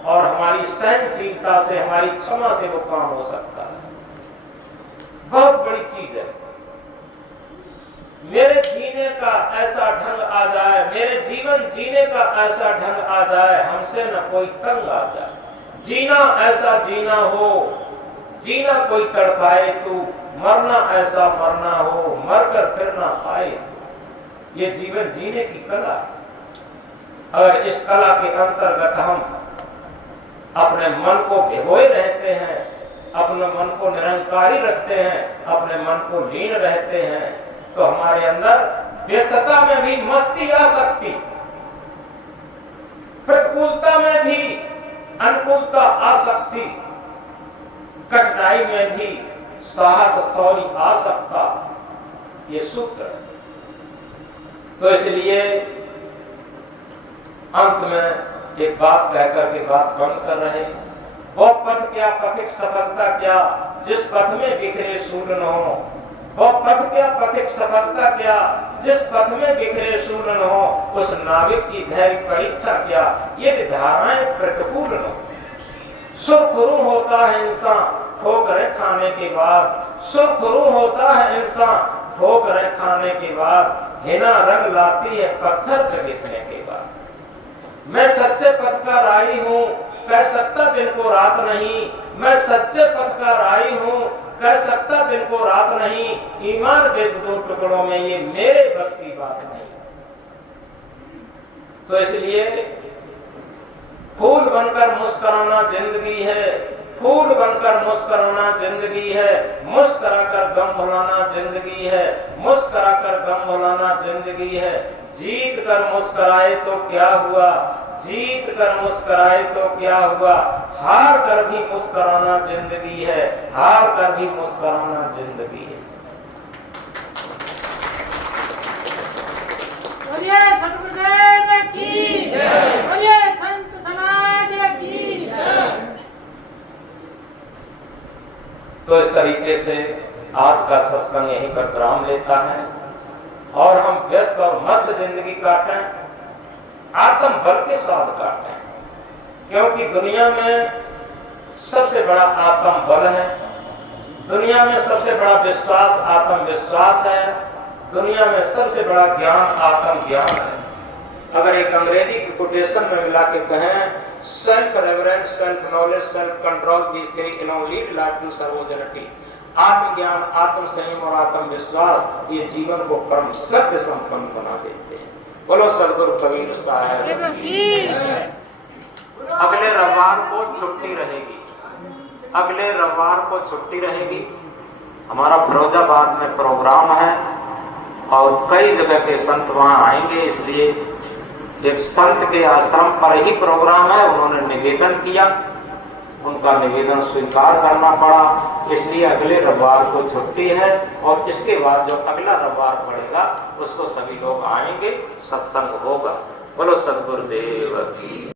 और हमारी सहनशीलता से, हमारी क्षमा से वो काम हो सकता है। बहुत बड़ी चीज है। मेरे जीने का ऐसा ढंग आ जाए, मेरे जीवन जीने का ऐसा ढंग आ जाए, हमसे न कोई तंग आ जाए। जीना ऐसा जीना हो, जीना कोई तड़पाए तू, मरना ऐसा मरना हो, मरकर फिर ना पाए। ये जीवन जीने की कला। अगर इस कला के अंतर्गत हम अपने मन को भिगोए रहते हैं, अपने मन को निरंकारी रखते हैं, अपने मन को लीन रहते हैं, तो हमारे अंदर व्यस्तता में भी मस्ती आ सकती, प्रतिकूलता में भी अनुकूलता आ सकती, कठिनाई में भी साहस शौर्य आ सकता। ये सूत्र है। तो इसलिए अंत में एक बात कहकर के बात बंद कर रहे हैं। वो पथ क्या पथिक सफलता क्या जिस पथ में बिखरे सूल न हो। वो पथ क्या पथिक सफलता क्या जिस पथ में बिखरे सूल न हो। उस नाविक की धैर्य परीक्षा क्या यदि धाराएं प्रतिकूल न हो। सुरखुरू होता है इंसान ठोकरें खाने के बाद। सुरखुरू होता है इंसान ठोकरें खाने के बाद। हिना रंग लाती है पत्थर पे घिसने के बाद। मैं सच्चे पथ का राही हूँ कह सकता दिन को रात नहीं। मैं सच्चे पथ का राही हूँ कह सकता दिन को रात नहीं। ईमान बेच दो टुकड़ों में ये मेरे बस की बात नहीं। तो इसलिए फूल बनकर मुस्कुराना जिंदगी है। फूल बनकर मुस्कुराना जिंदगी है। मुस्कुराकर गम भुलाना जिंदगी है। मुस्कुराकर गम भुलाना जिंदगी है। जीत कर मुस्कुराए तो क्या हुआ। जीत कर मुस्कुराए तो क्या हुआ। हार कर भी मुस्कुराना जिंदगी है। हार कर भी मुस्कुराना जिंदगी है। बोलिए सतगुरुदेव की जय। बोलिए संत समाज की जय। तो इस तरीके से आज का सत्संग यहीं पर विराम लेता है और हम व्यस्त और मस्त जिंदगी काटें, आत्म बल के साथ काटें, क्योंकि दुनिया में सबसे बड़ा आत्म बल है। दुनिया में सबसे बड़ा विश्वास आत्मविश्वास है। दुनिया में सबसे बड़ा ज्ञान आत्म ज्ञान है। अगर एक अंग्रेजी की कोटेशन में मिला के कहें self reverence, self knowledge, self control, this three alone lead life to sovereignty. आत्मज्ञान, आत्म संयम और आत्मविश्वास ये जीवन को परम सत्य संपन्न बना देते हैं। बोलो सदगुरु कबीर साहब। अगले रविवार को छुट्टी रहेगी। अगले रविवार को छुट्टी रहेगी। हमारा फिरोजाबाद में प्रोग्राम है और कई जगह के संत वहां आएंगे, इसलिए एक संत के आश्रम पर ही प्रोग्राम है। उन्होंने निवेदन किया, उनका निवेदन स्वीकार करना पड़ा, इसलिए अगले रविवार को छुट्टी है। और इसके बाद जो अगला रविवार पड़ेगा उसको सभी लोग आएंगे, सत्संग होगा। बोलो सदगुरुदेव की।